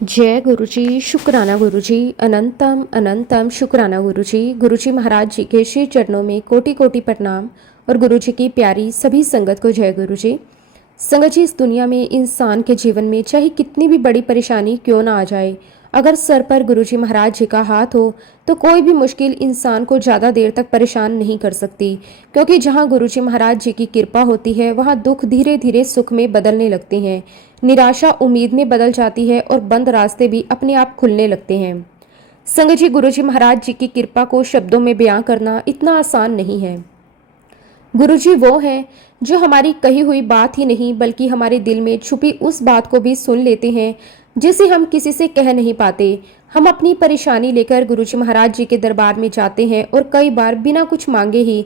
जय गुरु जी। शुक्राना गुरु जी। अनंतम अनंतम शुक्राना गुरु जी। गुरु जी महाराज जी के श्री चरणों में कोटि कोटि प्रणाम और गुरु जी की प्यारी सभी संगत को जय गुरु जी। संगत जी, इस दुनिया में इंसान के जीवन में चाहे कितनी भी बड़ी परेशानी क्यों ना आ जाए, अगर सर पर गुरु जी महाराज जी का हाथ हो तो कोई भी मुश्किल इंसान को ज़्यादा देर तक परेशान नहीं कर सकती, क्योंकि जहाँ गुरु जी महाराज जी की कृपा होती है वहाँ दुख धीरे धीरे सुख में बदलने लगते हैं, निराशा उम्मीद में बदल जाती है और बंद रास्ते भी अपने आप खुलने लगते हैं। संगत जी, गुरु जी महाराज जी की कृपा को शब्दों में बयां करना इतना आसान नहीं है। गुरुजी वो हैं जो हमारी कही हुई बात ही नहीं बल्कि हमारे दिल में छुपी उस बात को भी सुन लेते हैं जिसे हम किसी से कह नहीं पाते। हम अपनी परेशानी लेकर गुरुजी महाराज जी के दरबार में जाते हैं और कई बार बिना कुछ मांगे ही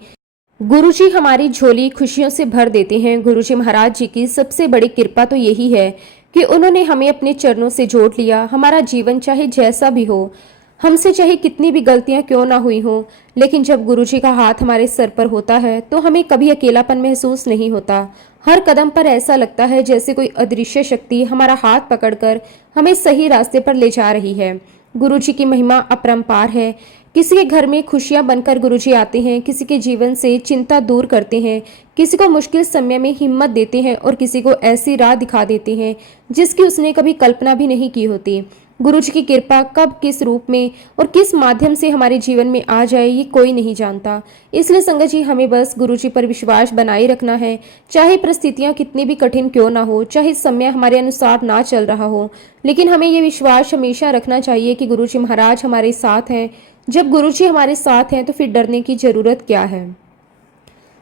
गुरुजी हमारी झोली खुशियों से भर देते हैं। गुरुजी महाराज जी की सबसे बड़ी कृपा तो यही है कि उन्होंने हमें अपने चरणों से जोड़ लिया। हमारा जीवन चाहे जैसा भी हो, हमसे चाहे कितनी भी गलतियां क्यों ना हुई हो, लेकिन जब गुरुजी का हाथ हमारे सर पर होता है तो हमें कभी अकेलापन महसूस नहीं होता। हर कदम पर ऐसा लगता है जैसे कोई अदृश्य शक्ति हमारा हाथ पकड़कर हमें सही रास्ते पर ले जा रही है। गुरुजी की महिमा अपरंपार है। किसी के घर में खुशियां बनकर गुरुजी आते हैं, किसी के जीवन से चिंता दूर करते हैं, किसी को मुश्किल समय में हिम्मत देते हैं और किसी को ऐसी राह दिखा देते हैं जिसकी उसने कभी कल्पना भी नहीं की होती। गुरुजी की कृपा कब किस रूप में और किस माध्यम से हमारे जीवन में आ जाए ये कोई नहीं जानता। इसलिए संगत जी, हमें बस गुरुजी पर विश्वास बनाए रखना है। चाहे परिस्थितियां कितनी भी कठिन क्यों ना हो, चाहे समय हमारे अनुसार ना चल रहा हो, लेकिन हमें ये विश्वास हमेशा रखना चाहिए कि गुरुजी महाराज हमारे साथ हैं। जब गुरुजी हमारे साथ हैं तो फिर डरने की जरूरत क्या है।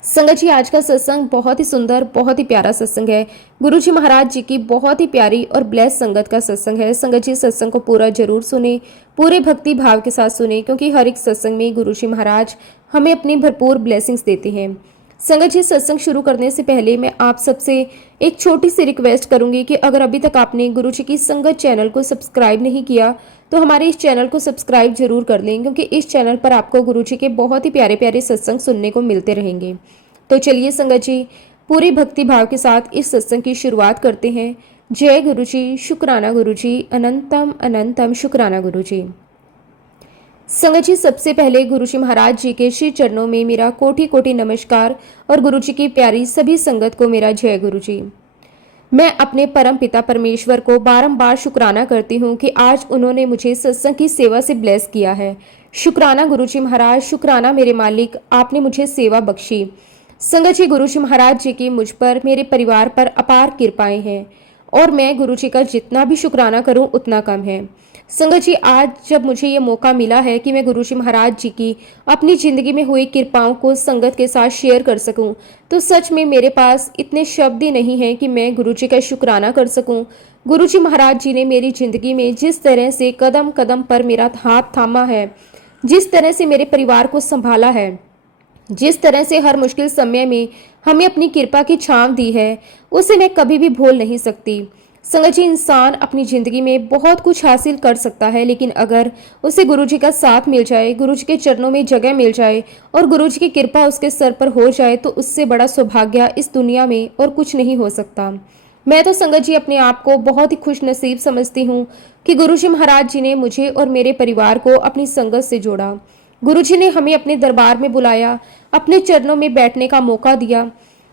संगत जी, आज का सत्संग बहुत ही सुंदर, बहुत ही प्यारा सत्संग है। गुरुजी महाराज जी की बहुत ही प्यारी और ब्लेस संगत का सत्संग है। संगत जी, सत्संग को पूरा जरूर सुने, पूरे भक्ति भाव के साथ सुने, क्योंकि हर एक सत्संग में गुरुजी महाराज हमें अपनी भरपूर ब्लेसिंग्स देते हैं। संगत जी, सत्संग शुरू करने से पहले मैं आप सबसे एक छोटी सी रिक्वेस्ट करूंगी कि अगर अभी तक आपने गुरु जी की संगत चैनल को सब्सक्राइब नहीं किया तो हमारे इस चैनल को सब्सक्राइब जरूर कर लें, क्योंकि इस चैनल पर आपको गुरु जी के बहुत ही प्यारे प्यारे सत्संग सुनने को मिलते रहेंगे। तो चलिए संगत जी, पूरी भक्ति भाव के साथ इस सत्संग की शुरुआत करते हैं। जय गुरु जी। शुक्राना गुरु जी। अनंतम अनंतम शुक्राना गुरु जी। संगत जी, सबसे पहले गुरु जी महाराज जी के श्री चरणों में मेरा कोटि कोटि नमस्कार और गुरु जी की प्यारी सभी संगत को मेरा जय गुरु जी। मैं अपने परम पिता परमेश्वर को बारंबार शुक्राना करती हूँ कि आज उन्होंने मुझे सत्संग की सेवा से ब्लेस किया है। शुक्राना गुरु जी महाराज, शुक्राना मेरे मालिक, आपने मुझे सेवा बख्शी। संगत जी, गुरु जी महाराज जी की मुझ पर, मेरे परिवार पर अपार कृपाएं हैं और मैं गुरु जी का जितना भी शुक्राना करूं उतना कम है। संगत जी, आज जब मुझे ये मौका मिला है कि मैं गुरु जी महाराज जी की अपनी जिंदगी में हुई कृपाओं को संगत के साथ शेयर कर सकूं, तो सच में मेरे पास इतने शब्द ही नहीं हैं कि मैं गुरु जी का शुक्राना कर सकूं। गुरु जी महाराज जी ने मेरी जिंदगी में जिस तरह से कदम कदम पर मेरा हाथ थामा है, जिस तरह से मेरे परिवार को संभाला है, जिस तरह से हर मुश्किल समय में हमें अपनी कृपा की छांव दी है, उसे मैं कभी भी भूल नहीं सकती। संगत जी, इंसान अपनी जिंदगी में बहुत कुछ हासिल कर सकता है, लेकिन अगर उसे गुरुजी का साथ मिल जाए, गुरुजी के चरणों में जगह मिल जाए और गुरुजी की कृपा उसके सर पर हो जाए, तो उससे बड़ा सौभाग्य इस दुनिया में और कुछ नहीं हो सकता। मैं तो संगत जी अपने आप को बहुत ही खुश नसीब समझती हूँ कि गुरुजी महाराज जी ने मुझे और मेरे परिवार को अपनी संगत से जोड़ा। गुरुजी ने हमें अपने दरबार में बुलाया, अपने चरणों में बैठने का मौका दिया,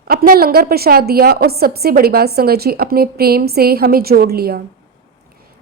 अपना लंगर प्रसाद दिया और सबसे बड़ी बात संगत जी, अपने प्रेम से हमें जोड़ लिया।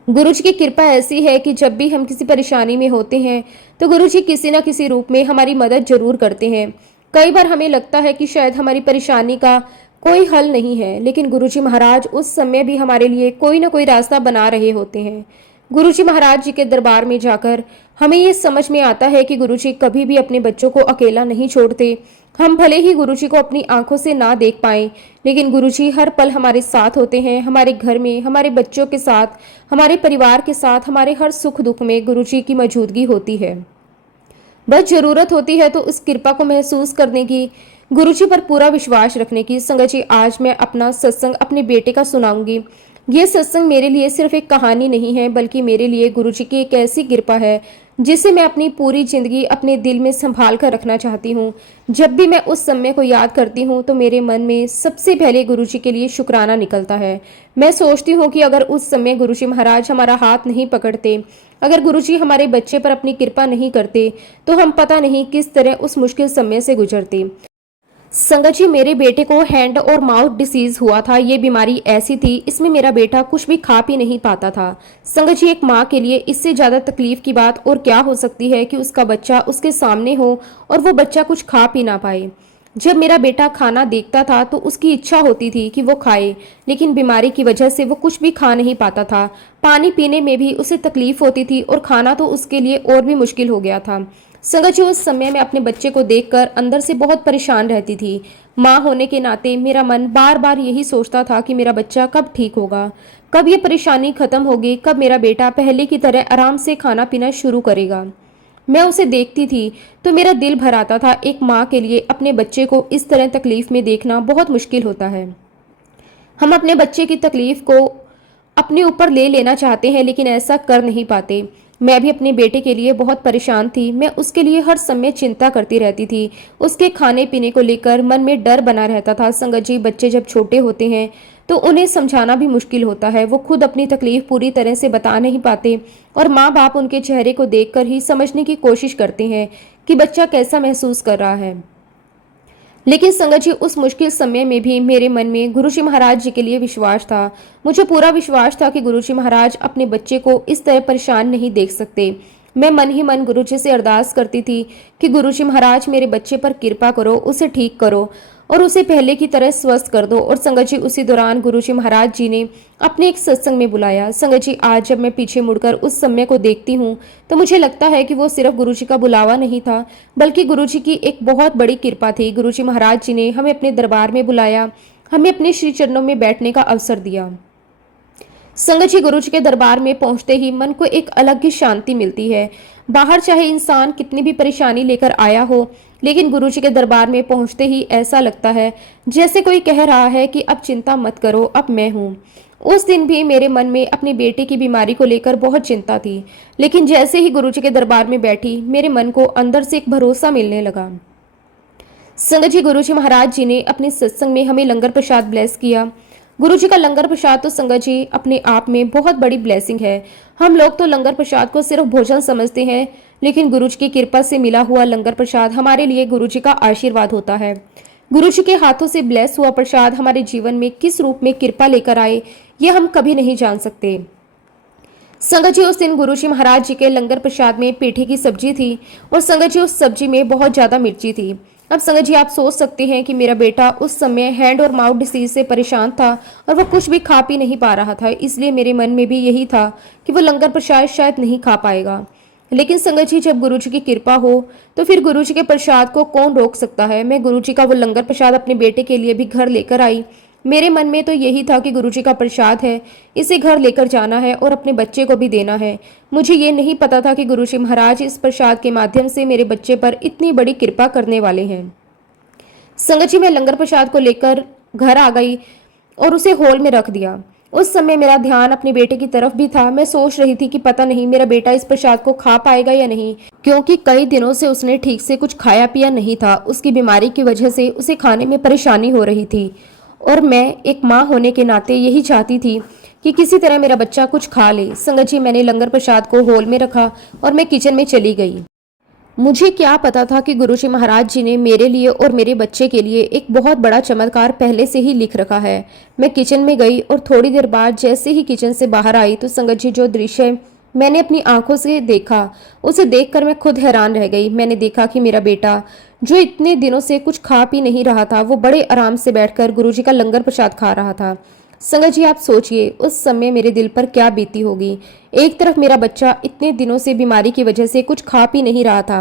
गुरुजी की कृपा ऐसी है कि जब भी हम किसी परेशानी में होते हैं तो गुरुजी किसी न किसी रूप में हमारी मदद जरूर करते हैं। कई बार हमें लगता है कि शायद हमारी परेशानी का कोई हल नहीं है, लेकिन गुरुजी महाराज उस समय भी हमारे लिए कोई ना कोई रास्ता बना रहे होते हैं। गुरुजी महाराज जी के दरबार में जाकर हमें ये समझ में आता है कि गुरुजी कभी भी अपने बच्चों को अकेला नहीं छोड़ते। हम भले ही गुरुजी को अपनी आंखों से ना देख पाएं, लेकिन गुरुजी हर पल हमारे साथ होते हैं। हमारे घर में, हमारे बच्चों के साथ, हमारे परिवार के साथ, हमारे हर सुख दुख में गुरुजी की मौजूदगी होती है। बस जरूरत होती है तो उस कृपा को महसूस करने की, गुरुजी पर पूरा विश्वास रखने की। संगत जी, आज मैं अपना सत्संग अपने बेटे का सुनाऊंगी। ये सत्संग मेरे लिए सिर्फ एक कहानी नहीं है, बल्कि मेरे लिए गुरुजी की एक ऐसी कृपा है जिसे मैं अपनी पूरी जिंदगी अपने दिल में संभाल कर रखना चाहती हूँ। जब भी मैं उस समय को याद करती हूँ तो मेरे मन में सबसे पहले गुरुजी के लिए शुक्राना निकलता है। मैं सोचती हूँ कि अगर उस समय गुरुजी महाराज हमारा हाथ नहीं पकड़ते, अगर गुरुजी हमारे बच्चे पर अपनी कृपा नहीं करते, तो हम पता नहीं किस तरह उस मुश्किल समय से गुजरते। संगत जी, मेरे बेटे को हैंड और माउथ डिसीज हुआ था। ये बीमारी ऐसी थी, इसमें मेरा बेटा कुछ भी खा पी नहीं पाता था। संगत जी, एक माँ के लिए इससे ज्यादा तकलीफ की बात और क्या हो सकती है कि उसका बच्चा उसके सामने हो और वो बच्चा कुछ खा पी ना पाए। जब मेरा बेटा खाना देखता था तो उसकी इच्छा होती थी कि वो खाए, लेकिन बीमारी की वजह से वो कुछ भी खा नहीं पाता था। पानी पीने में भी उसे तकलीफ होती थी और खाना तो उसके लिए और भी मुश्किल हो गया था। संगत जी, उस समय मैं अपने बच्चे को देखकर अंदर से बहुत परेशान रहती थी। माँ होने के नाते मेरा मन बार बार यही सोचता था कि मेरा बच्चा कब ठीक होगा, कब ये परेशानी खत्म होगी, कब मेरा बेटा पहले की तरह आराम से खाना पीना शुरू करेगा। मैं उसे देखती थी तो मेरा दिल भर आता था। एक माँ के लिए अपने बच्चे को इस तरह तकलीफ में देखना बहुत मुश्किल होता है। हम अपने बच्चे की तकलीफ को अपने ऊपर ले लेना चाहते हैं, लेकिन ऐसा कर नहीं पाते। मैं भी अपने बेटे के लिए बहुत परेशान थी। मैं उसके लिए हर समय चिंता करती रहती थी। उसके खाने पीने को लेकर मन में डर बना रहता था। संगत जी, बच्चे जब छोटे होते हैं तो उन्हें समझाना भी मुश्किल होता है। वो खुद अपनी तकलीफ पूरी तरह से बता नहीं पाते और माँ बाप उनके चेहरे को देखकर ही समझने की कोशिश करते हैं कि बच्चा कैसा महसूस कर रहा है। लेकिन संगत जी, उस मुश्किल समय में भी मेरे मन में गुरुजी महाराज जी के लिए विश्वास था। मुझे पूरा विश्वास था कि गुरुजी महाराज अपने बच्चे को इस तरह परेशान नहीं देख सकते। मैं मन ही मन गुरुजी से अरदास करती थी कि गुरुजी महाराज मेरे बच्चे पर कृपा करो, उसे ठीक करो और उसे पहले की तरह स्वस्थ कर दो। और संगत जी, उसी दौरान गुरुजी महाराज जी ने अपने एक सत्संग में बुलाया। संगत जी, आज जब मैं पीछे मुड़कर उस समय को देखती हूँ तो मुझे लगता है कि वो सिर्फ गुरुजी का बुलावा नहीं था, बल्कि गुरुजी की एक बहुत बड़ी कृपा थी। गुरुजी महाराज जी ने हमें अपने दरबार में बुलाया, हमें अपने श्री चरणों में बैठने का अवसर दिया। संगत जी, गुरुजी के दरबार में पहुंचते ही मन को एक अलग ही शांति मिलती है। बाहर चाहे इंसान कितनी भी परेशानी लेकर आया हो, लेकिन गुरुजी के दरबार में पहुंचते ही ऐसा लगता है जैसे कोई कह रहा है कि अब चिंता मत करो, अब मैं हूँ। उस दिन भी मेरे मन में अपने बेटे की बीमारी को लेकर बहुत चिंता थी, लेकिन जैसे ही गुरुजी के दरबार में बैठी, मेरे मन को अंदर से एक भरोसा मिलने लगा। संगत जी, गुरुजी महाराज जी ने अपने सत्संग में हमें लंगर प्रसाद ब्लेस किया। गुरुजी का लंगर प्रसाद तो संगत जी अपने आप में बहुत बड़ी ब्लेसिंग है। हम लोग तो लंगर प्रसाद को सिर्फ भोजन समझते हैं, लेकिन गुरुजी की कृपा से मिला हुआ लंगर प्रसाद हमारे लिए गुरुजी का आशीर्वाद होता है। गुरुजी के हाथों से ब्लेस हुआ प्रसाद हमारे जीवन में किस रूप में कृपा लेकर आए, ये हम कभी नहीं जान सकते। संगत जी, उस दिन गुरुजी महाराज जी के लंगर प्रसाद में पेठे की सब्जी थी और संगत जी उस सब्जी में बहुत ज्यादा मिर्ची थी। अब संगत जी, आप सोच सकते हैं कि मेरा बेटा उस समय हैंड और माउथ डिसीज से परेशान था और वो कुछ भी खा पी नहीं पा रहा था, इसलिए मेरे मन में भी यही था कि वो लंगर प्रसाद शायद नहीं खा पाएगा। लेकिन संगत जी, जब गुरुजी की कृपा हो तो फिर गुरुजी के प्रसाद को कौन रोक सकता है। मैं गुरुजी का वो लंगर प्रसाद अपने बेटे के लिए भी घर लेकर आई। मेरे मन में तो यही था कि गुरुजी का प्रसाद है, इसे घर लेकर जाना है और अपने बच्चे को भी देना है। मुझे ये नहीं पता था कि गुरुजी महाराज इस प्रसाद के माध्यम से मेरे बच्चे पर इतनी बड़ी कृपा करने वाले हैं। संगत जी, मैं लंगर प्रसाद को लेकर घर आ गई और उसे हॉल में रख दिया। उस समय मेरा ध्यान अपने बेटे की तरफ भी था। मैं सोच रही थी कि पता नहीं मेरा बेटा इस प्रसाद को खा पाएगा या नहीं, क्योंकि कई दिनों से उसने ठीक से कुछ खाया पिया नहीं था। उसकी बीमारी की वजह से उसे खाने में परेशानी हो रही थी और मैं एक माँ होने के नाते यही चाहती थी कि किसी तरह मेरा बच्चा कुछ खा ले। संगत जी, मैंने लंगर प्रसाद को हॉल में रखा और मैं किचन में चली गई। मुझे क्या पता था कि गुरुजी महाराज जी ने मेरे लिए और मेरे बच्चे के लिए एक बहुत बड़ा चमत्कार पहले से ही लिख रखा है। मैं किचन में गई और थोड़ी देर बाद जैसे ही किचन से बाहर आई तो संगत जी, जो दृश्य मैंने अपनी आंखों से देखा, उसे देखकर मैं खुद हैरान रह गई। मैंने देखा कि मेरा बेटा, जो इतने दिनों से कुछ खा पी नहीं रहा था, वो बड़े आराम से बैठकर गुरुजी का लंगर प्रसाद खा रहा था। संगत जी, आप सोचिए उस समय मेरे दिल पर क्या बीती होगी। एक तरफ मेरा बच्चा इतने दिनों से बीमारी की वजह से कुछ खा पी नहीं रहा था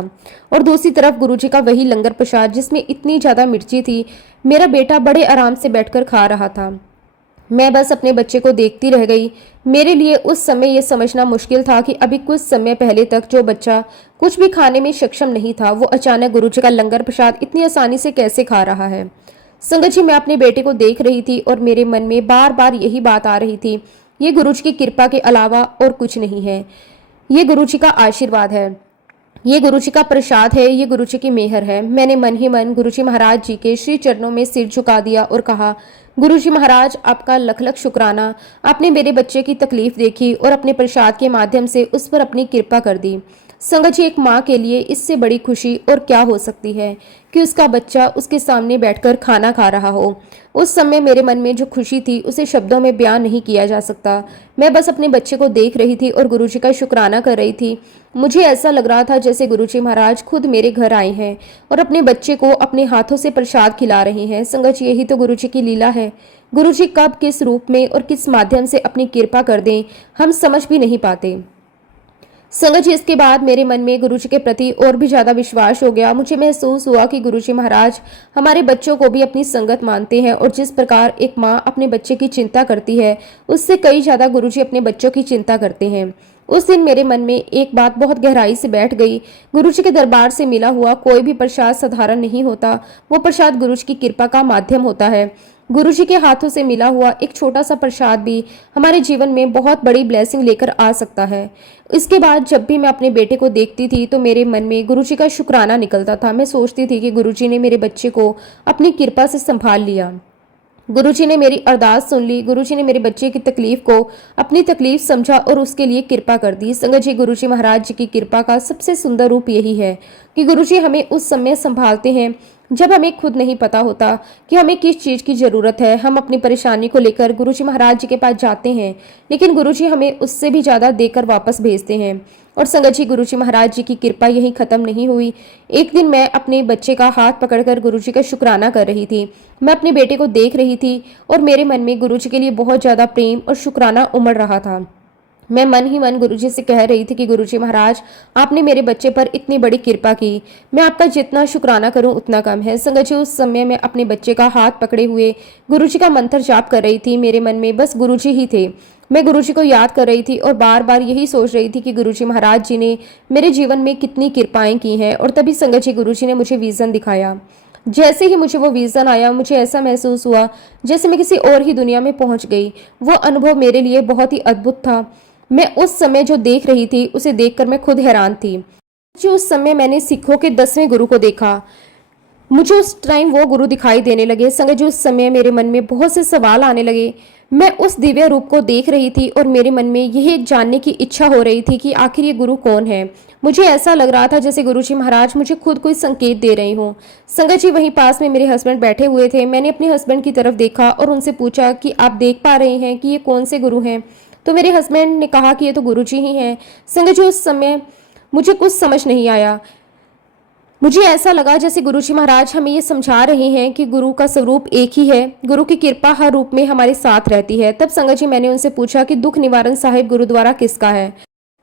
और दूसरी तरफ गुरुजी का वही लंगर प्रसाद जिसमें इतनी ज्यादा मिर्ची थी, मेरा बेटा बड़े आराम से बैठकर खा रहा था। मैं बस अपने बच्चे को देखती रह गई। मेरे लिए उस समय यह समझना मुश्किल था कि अभी कुछ समय पहले तक जो बच्चा कुछ भी खाने में सक्षम नहीं था, वो अचानक गुरुजी का लंगर प्रसाद इतनी आसानी से कैसे खा रहा है। संगत जी, मैं अपने बेटे को देख रही थी और मेरे मन में बार बार यही बात आ रही थी, ये गुरुजी की कृपा के अलावा और कुछ नहीं है, ये गुरुजी का आशीर्वाद है। ये गुरु जी का प्रसाद है, ये गुरु जी की मेहर है। मैंने मन ही मन गुरु जी महाराज जी के श्री चरणों में सिर झुका दिया और कहा, गुरु जी महाराज आपका लख लख शुक्राना। आपने मेरे बच्चे की तकलीफ देखी और अपने प्रसाद के माध्यम से उस पर अपनी कृपा कर दी। संगत जी, एक माँ के लिए इससे बड़ी खुशी और क्या हो सकती है कि उसका बच्चा उसके सामने बैठकर खाना खा रहा हो। उस समय मेरे मन में जो खुशी थी उसे शब्दों में बयान नहीं किया जा सकता। मैं बस अपने बच्चे को देख रही थी और गुरुजी का शुक्राना कर रही थी। मुझे ऐसा लग रहा था जैसे गुरुजी महाराज खुद मेरे घर आए हैं और अपने बच्चे को अपने हाथों से प्रसाद खिला रहे हैं। संगत जी, यही तो गुरुजी की लीला है। गुरुजी कब किस रूप में और किस माध्यम से अपनी कृपा कर दें, हम समझ भी नहीं पाते। संगत जी, इसके बाद मेरे मन में गुरुजी के प्रति और भी ज्यादा विश्वास हो गया। मुझे महसूस हुआ कि गुरुजी महाराज हमारे बच्चों को भी अपनी संगत मानते हैं और जिस प्रकार एक माँ अपने बच्चे की चिंता करती है, उससे कई ज्यादा गुरुजी अपने बच्चों की चिंता करते हैं। उस दिन मेरे मन में एक बात बहुत गहराई से बैठ गई। गुरुजी के दरबार से मिला हुआ कोई भी प्रसाद साधारण नहीं होता, वो प्रसाद गुरुजी की कृपा का माध्यम होता है। गुरुजी के हाथों से मिला हुआ एक छोटा सा प्रसाद भी हमारे जीवन में बहुत बड़ी ब्लेसिंग लेकर आ सकता है। इसके बाद जब भी मैं अपने बेटे को देखती थी तो मेरे मन में गुरुजी का शुक्राना निकलता था। मैं सोचती थी कि गुरुजी ने मेरे बच्चे को अपनी कृपा से संभाल लिया, गुरुजी ने मेरी अरदास सुन ली, गुरुजी ने मेरे बच्चे की तकलीफ को अपनी तकलीफ समझा और उसके लिए कृपा कर दी। संगत जी, गुरुजी महाराज जी की कृपा का सबसे सुंदर रूप यही है कि गुरुजी हमें उस समय संभालते हैं जब हमें खुद नहीं पता होता कि हमें किस चीज की जरूरत है। हम अपनी परेशानी को लेकर गुरुजी महाराज जी के पास जाते हैं, लेकिन गुरुजी हमें उससे भी ज्यादा देकर वापस भेजते हैं। और संगत जी, गुरुजी महाराज जी की कृपा यहीं खत्म नहीं हुई। एक दिन मैं अपने बच्चे का हाथ पकड़कर गुरुजी का शुक्राना कर रही थी। मैं अपने बेटे को देख रही थी और मेरे मन में गुरुजी के लिए बहुत ज्यादा प्रेम और शुक्राना उमड़ रहा था। मैं मन ही मन गुरुजी से कह रही थी कि गुरुजी महाराज, आपने मेरे बच्चे पर इतनी बड़ी कृपा की, मैं आपका जितना शुक्राना करूं उतना कम है। संगत जी, उस समय मैं अपने बच्चे का हाथ पकड़े हुए गुरुजी का मंत्र जाप कर रही थी। मेरे मन में बस गुरुजी ही थे। मैं गुरुजी को याद कर रही थी और बार बार यही सोच रही थी कि गुरुजी महाराज जी ने मेरे जीवन में कितनी कृपाएं की हैं। और तभी संगत जी, गुरुजी ने मुझे विजन दिखाया। जैसे ही मुझे वो विजन आया, मुझे ऐसा महसूस हुआ जैसे मैं किसी और ही दुनिया में पहुंच गई। वो अनुभव मेरे लिए बहुत ही अद्भुत था। मैं उस समय जो देख रही थी उसे देखकर मैं खुद हैरान थी। जो उस समय मैंने सिखों के 10वें गुरु को देखा, मुझे उस टाइम वो गुरु दिखाई देने लगे। संगत जी, उस समय मेरे मन में बहुत से सवाल आने लगे। मैं उस दिव्य रूप को देख रही थी और मेरे मन में यह जानने की इच्छा हो रही थी कि आखिर ये गुरु कौन है। मुझे ऐसा लग रहा था जैसे गुरुजी महाराज मुझे खुद कोई संकेत दे रही हूँ। संगत जी, वहीं पास में मेरे हस्बैंड बैठे हुए थे। मैंने अपने हस्बैंड की तरफ देखा और उनसे पूछा कि आप देख पा रहे हैं कि ये कौन से गुरु हैं। तो मेरे हस्बैंड ने कहा कि ये तो गुरुजी ही हैं। संगत जी, उस समय मुझे कुछ समझ नहीं आया। मुझे ऐसा लगा जैसे गुरुजी महाराज हमें ये समझा रहे हैं कि गुरु का स्वरूप एक ही है, गुरु की कृपा हर रूप में हमारे साथ रहती है। तब संगत जी, मैंने उनसे पूछा कि दुख निवारण साहिब गुरुद्वारा किसका है।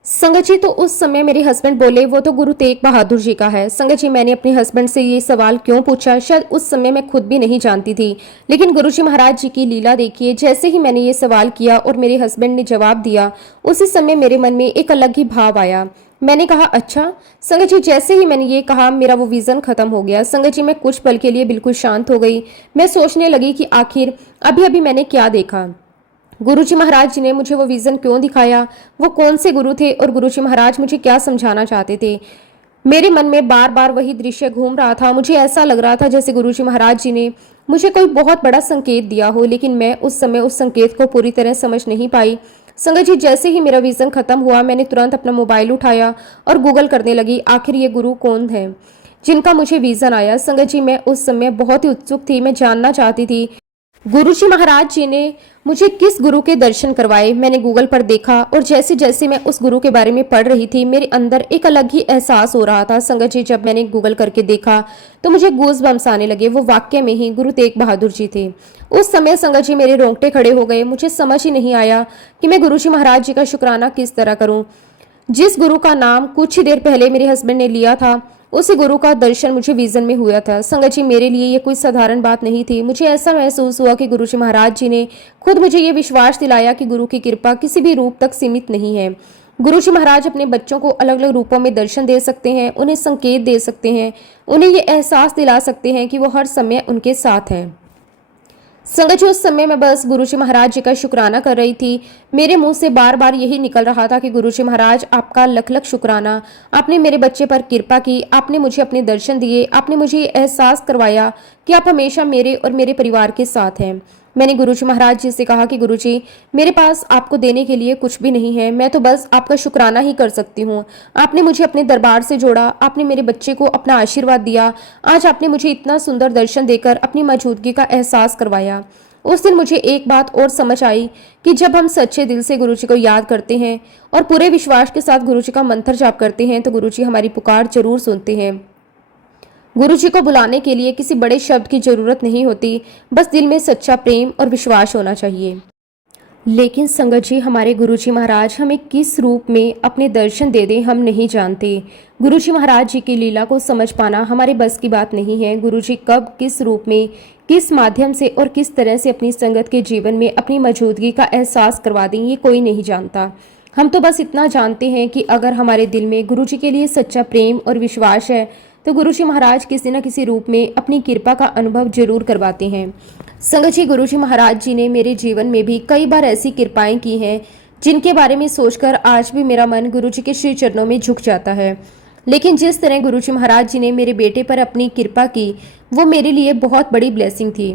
संगत जी, तो उस समय मेरे हस्बैंड बोले वो तो गुरु तेग बहादुर जी का है। संगत जी, मैंने अपने हस्बैंड से ये सवाल क्यों पूछा, शायद उस समय मैं खुद भी नहीं जानती थी। लेकिन गुरुजी महाराज जी की लीला देखिए, जैसे ही मैंने ये सवाल किया और मेरे हस्बैंड ने जवाब दिया, उसी समय मेरे मन में एक अलग ही भाव आया। मैंने कहा, अच्छा। संगत जी, जैसे ही मैंने ये कहा मेरा वो विजन खत्म हो गया। संगत जी, मैं कुछ पल के लिए बिल्कुल शांत हो गई। मैं सोचने लगी कि आखिर अभी अभी मैंने क्या देखा। गुरुजी महाराज जी ने मुझे वो विजन क्यों दिखाया, वो कौन से गुरु थे और गुरुजी महाराज मुझे क्या समझाना चाहते थे। मेरे मन में बार बार वही दृश्य घूम रहा था। मुझे ऐसा लग रहा था जैसे गुरुजी महाराज जी ने मुझे कोई बहुत बड़ा संकेत दिया हो, लेकिन मैं उस समय उस संकेत को पूरी तरह समझ नहीं पाई। संगत जी, जैसे ही मेरा विजन खत्म हुआ, मैंने तुरंत अपना मोबाइल उठाया और गूगल करने लगी आखिर ये गुरु कौन है जिनका मुझे विजन आया। संगत जी, मैं उस समय बहुत ही उत्सुक थी। मैं जानना चाहती थी गुरुजी महाराज जी ने मुझे किस गुरु के दर्शन करवाए। मैंने गूगल पर देखा और जैसे जैसे मैं उस गुरु के बारे में पढ़ रही थी, मेरे अंदर एक अलग ही एहसास हो रहा था। संगत जी, जब मैंने गूगल करके देखा तो मुझे गूज बम्स आने लगे। वो वाकई में ही गुरु तेग बहादुर जी थे। उस समय संगत जी, मेरे रोंगटे खड़े हो गए। मुझे समझ ही नहीं आया कि मैं गुरुजी महाराज जी का शुक्राना किस तरह करूं। जिस गुरु का नाम कुछ ही देर पहले मेरे हस्बैंड ने लिया था, उसी गुरु का दर्शन मुझे विजन में हुआ था। संगत जी, मेरे लिए ये कोई साधारण बात नहीं थी। मुझे ऐसा महसूस हुआ कि गुरुजी महाराज जी ने खुद मुझे ये विश्वास दिलाया कि गुरु की कृपा किसी भी रूप तक सीमित नहीं है। गुरुजी महाराज अपने बच्चों को अलग अलग रूपों में दर्शन दे सकते हैं, उन्हें संकेत दे सकते हैं, उन्हें ये एहसास दिला सकते हैं कि वो हर समय उनके साथ हैं। संगत जी, उस समय मैं बस गुरुजी महाराज जी का शुक्राना कर रही थी। मेरे मुंह से बार बार यही निकल रहा था कि गुरुजी महाराज आपका लख लख शुक्राना, आपने मेरे बच्चे पर कृपा की, आपने मुझे अपने दर्शन दिए, आपने मुझे ये एहसास करवाया कि आप हमेशा मेरे और मेरे परिवार के साथ हैं। मैंने गुरुजी महाराज जी से कहा कि गुरुजी, मेरे पास आपको देने के लिए कुछ भी नहीं है, मैं तो बस आपका शुक्राना ही कर सकती हूँ। आपने मुझे अपने दरबार से जोड़ा, आपने मेरे बच्चे को अपना आशीर्वाद दिया, आज आपने मुझे इतना सुंदर दर्शन देकर अपनी मौजूदगी का एहसास करवाया। उस दिन मुझे एक बात और समझ आई कि जब हम सच्चे दिल से गुरुजी को याद करते हैं और पूरे विश्वास के साथ गुरुजी का मंत्र जाप करते हैं तो गुरुजी हमारी पुकार जरूर सुनते हैं। गुरुजी को बुलाने के लिए किसी बड़े शब्द की जरूरत नहीं होती, बस दिल में सच्चा प्रेम और विश्वास होना चाहिए। लेकिन संगत जी, हमारे गुरुजी महाराज हमें किस रूप में अपने दर्शन दे दें हम नहीं जानते। गुरुजी महाराज जी की लीला को समझ पाना हमारे बस की बात नहीं है। गुरुजी कब, किस रूप में, किस माध्यम से और किस तरह से अपनी संगत के जीवन में अपनी मौजूदगी का एहसास करवा दें, ये कोई नहीं जानता। हम तो बस इतना जानते हैं कि अगर हमारे दिल में गुरुजी के लिए सच्चा प्रेम और विश्वास है तो गुरुजी महाराज किसी न किसी रूप में अपनी कृपा का अनुभव जरूर करवाते हैं। संगत जी, गुरुजी महाराज जी ने मेरे जीवन में भी कई बार ऐसी कृपाएं की हैं जिनके बारे में सोचकर आज भी मेरा मन गुरुजी के श्री चरणों में झुक जाता है। लेकिन जिस तरह गुरुजी महाराज जी ने मेरे बेटे पर अपनी कृपा की, वो मेरे लिए बहुत बड़ी ब्लेसिंग थी।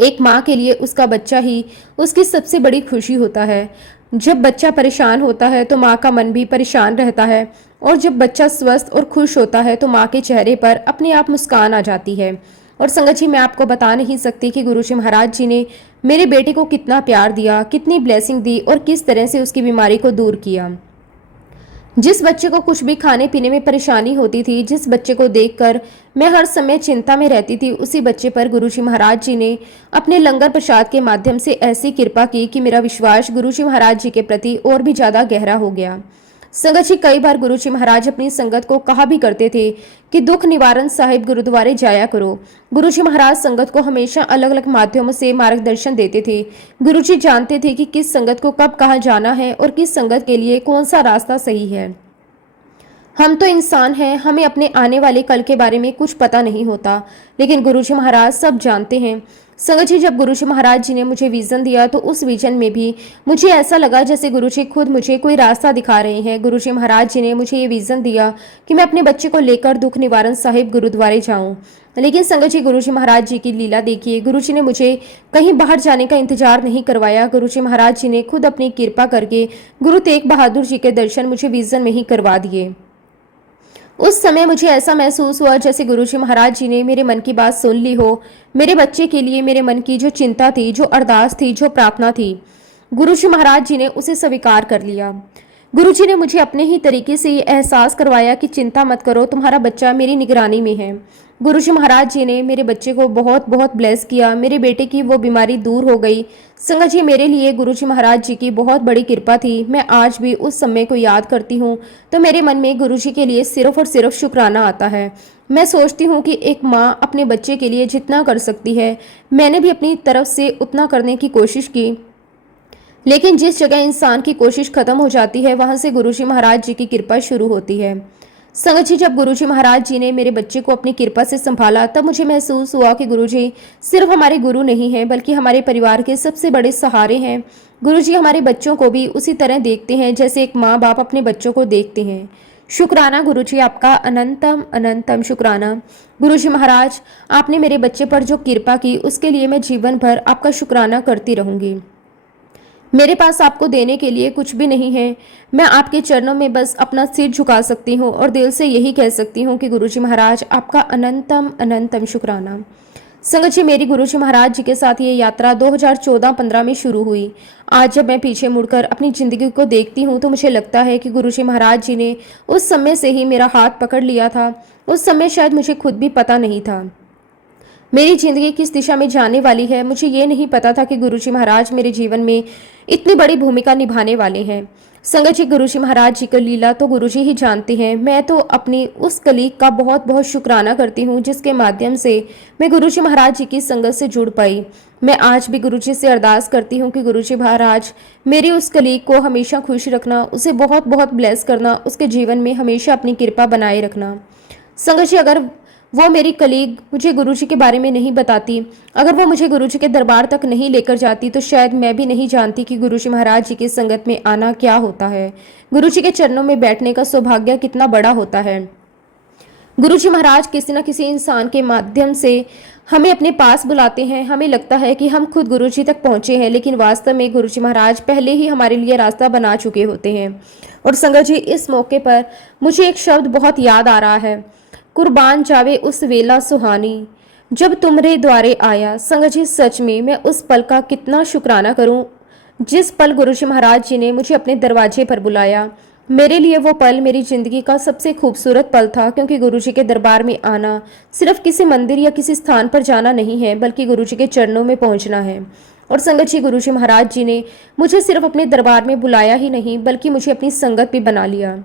एक माँ के लिए उसका बच्चा ही उसकी सबसे बड़ी खुशी होता है। जब बच्चा परेशान होता है तो माँ का मन भी परेशान रहता है, और जब बच्चा स्वस्थ और खुश होता है तो माँ के चेहरे पर अपने आप मुस्कान आ जाती है। और संगत जी, मैं आपको बता नहीं सकती कि गुरुजी महाराज जी ने मेरे बेटे को कितना प्यार दिया, कितनी ब्लेसिंग दी और किस तरह से उसकी बीमारी को दूर किया। जिस बच्चे को कुछ भी खाने पीने में परेशानी होती थी, जिस बच्चे को देखकर मैं हर समय चिंता में रहती थी, उसी बच्चे पर गुरुजी महाराज जी ने अपने लंगर प्रसाद के माध्यम से ऐसी कृपा की कि मेरा विश्वास गुरुजी महाराज जी के प्रति और भी ज्यादा गहरा हो गया। संगत जी, कई बार गुरुजी महाराज अपनी संगत को कहा भी करते थे कि दुख निवारण साहिब गुरुद्वारे जाया करो। गुरुजी महाराज संगत को हमेशा अलग अलग माध्यमों से मार्गदर्शन देते थे। गुरुजी जानते थे कि किस संगत को कब कहाँ जाना है और किस संगत के लिए कौन सा रास्ता सही है। हम तो इंसान हैं, हमें अपने आने वाले कल के बारे में कुछ पता नहीं होता, लेकिन गुरुजी महाराज सब जानते हैं। संगत जी, जब गुरुजी महाराज जी ने मुझे विजन दिया तो उस विजन में भी मुझे ऐसा लगा जैसे गुरुजी खुद मुझे कोई रास्ता दिखा रहे हैं। गुरुजी महाराज जी ने मुझे ये विजन दिया कि मैं अपने बच्चे को लेकर दुख निवारण साहिब गुरुद्वारे जाऊं। लेकिन संगत जी, गुरुजी महाराज जी की लीला देखिए। गुरुजी ने मुझे कहीं बाहर जाने का इंतजार नहीं करवाया। गुरुजी महाराज जी ने खुद अपनी कृपा करके गुरु तेग बहादुर जी के दर्शन मुझे विजन में ही करवा दिए। उस समय मुझे ऐसा महसूस हुआ जैसे गुरुजी महाराज जी ने मेरे मन की बात सुन ली हो। मेरे बच्चे के लिए मेरे मन की जो चिंता थी, जो अरदास थी, जो प्रार्थना थी, गुरुजी महाराज जी ने उसे स्वीकार कर लिया। गुरुजी ने मुझे अपने ही तरीके से ये एहसास करवाया कि चिंता मत करो, तुम्हारा बच्चा मेरी निगरानी में है। गुरुजी महाराज जी ने मेरे बच्चे को बहुत बहुत ब्लेस किया। मेरे बेटे की वो बीमारी दूर हो गई। संगत जी, मेरे लिए गुरुजी महाराज जी की बहुत बड़ी कृपा थी। मैं आज भी उस समय को याद करती हूँ तो मेरे मन में गुरुजी के लिए सिर्फ और सिर्फ शुक्राना आता है। मैं सोचती हूँ कि एक माँ अपने बच्चे के लिए जितना कर सकती है, मैंने भी अपनी तरफ से उतना करने की कोशिश की। लेकिन जिस जगह इंसान की कोशिश खत्म हो जाती है, वहां से गुरुजी महाराज जी की कृपा शुरू होती है। संगत जी, जब गुरुजी महाराज जी ने मेरे बच्चे को अपनी कृपा से संभाला तब मुझे महसूस हुआ कि गुरुजी सिर्फ हमारे गुरु नहीं हैं, बल्कि हमारे परिवार के सबसे बड़े सहारे हैं। गुरुजी हमारे बच्चों को भी उसी तरह देखते हैं जैसे एक माँ बाप अपने बच्चों को देखते हैं। शुक्राना गुरुजी, आपका अनंतम अनंतम शुक्राना। गुरुजी महाराज, आपने मेरे बच्चे पर जो कृपा की उसके लिए मैं जीवन भर आपका शुक्राना करती रहूंगी। मेरे पास आपको देने के लिए कुछ भी नहीं है। मैं आपके चरणों में बस अपना सिर झुका सकती हूँ और दिल से यही कह सकती हूँ कि गुरुजी महाराज, आपका अनंतम अनंतम शुक्राना। संगत जी, मेरी गुरुजी महाराज जी के साथ ये यात्रा 2014-15 में शुरू हुई। आज जब मैं पीछे मुड़कर अपनी जिंदगी को देखती हूँ तो मुझे लगता है कि गुरुजी महाराज जी ने उस समय से ही मेरा हाथ पकड़ लिया था। उस समय शायद मुझे खुद भी पता नहीं था मेरी जिंदगी किस दिशा में जाने वाली है। मुझे ये नहीं पता था कि गुरुजी महाराज मेरे जीवन में इतनी बड़ी भूमिका निभाने वाले हैं। संगत जी, गुरुजी महाराज जी की लीला तो गुरुजी ही जानते हैं। मैं तो अपनी उस कलीग का बहुत बहुत शुक्राना करती हूँ जिसके माध्यम से मैं गुरुजी महाराज जी की संगत से जुड़ पाई। मैं आज भी गुरुजी से अरदास करती हूँ कि गुरुजी महाराज मेरी उस कलीग को हमेशा खुश रखना, उसे बहुत बहुत ब्लेस करना, उसके जीवन में हमेशा अपनी कृपा बनाए रखना। संगत जी, अगर वो मेरी कलीग मुझे गुरुजी के बारे में नहीं बताती। अगर वो मुझे गुरुजी के दरबार तक नहीं लेकर जाती तो शायद मैं भी नहीं जानती कि गुरुजी महाराज जी की संगत में आना क्या होता है, गुरुजी के चरणों में बैठने का सौभाग्य कितना बड़ा होता है। गुरुजी महाराज किसी न किसी इंसान के माध्यम से हमें अपने पास बुलाते हैं। हमें लगता है कि हम खुद गुरुजी तक पहुंचे हैं, लेकिन वास्तव में गुरुजी महाराज पहले ही हमारे लिए रास्ता बना चुके होते हैं। और संगत जी, इस मौके पर मुझे एक शब्द बहुत याद आ रहा है, कुर्बान जावे उस वेला सुहानी जब तुमरे द्वारे आया। संगत जी, सच में मैं उस पल का कितना शुक्राना करूं जिस पल गुरुजी महाराज जी ने मुझे अपने दरवाजे पर बुलाया। मेरे लिए वो पल मेरी जिंदगी का सबसे खूबसूरत पल था, क्योंकि गुरुजी के दरबार में आना सिर्फ किसी मंदिर या किसी स्थान पर जाना नहीं है, बल्कि गुरुजी के चरणों में पहुंचना है। और संगत जी, गुरुजी महाराज जी ने मुझे सिर्फ अपने दरबार में बुलाया ही नहीं, बल्कि मुझे अपनी संगत भी बना लिया।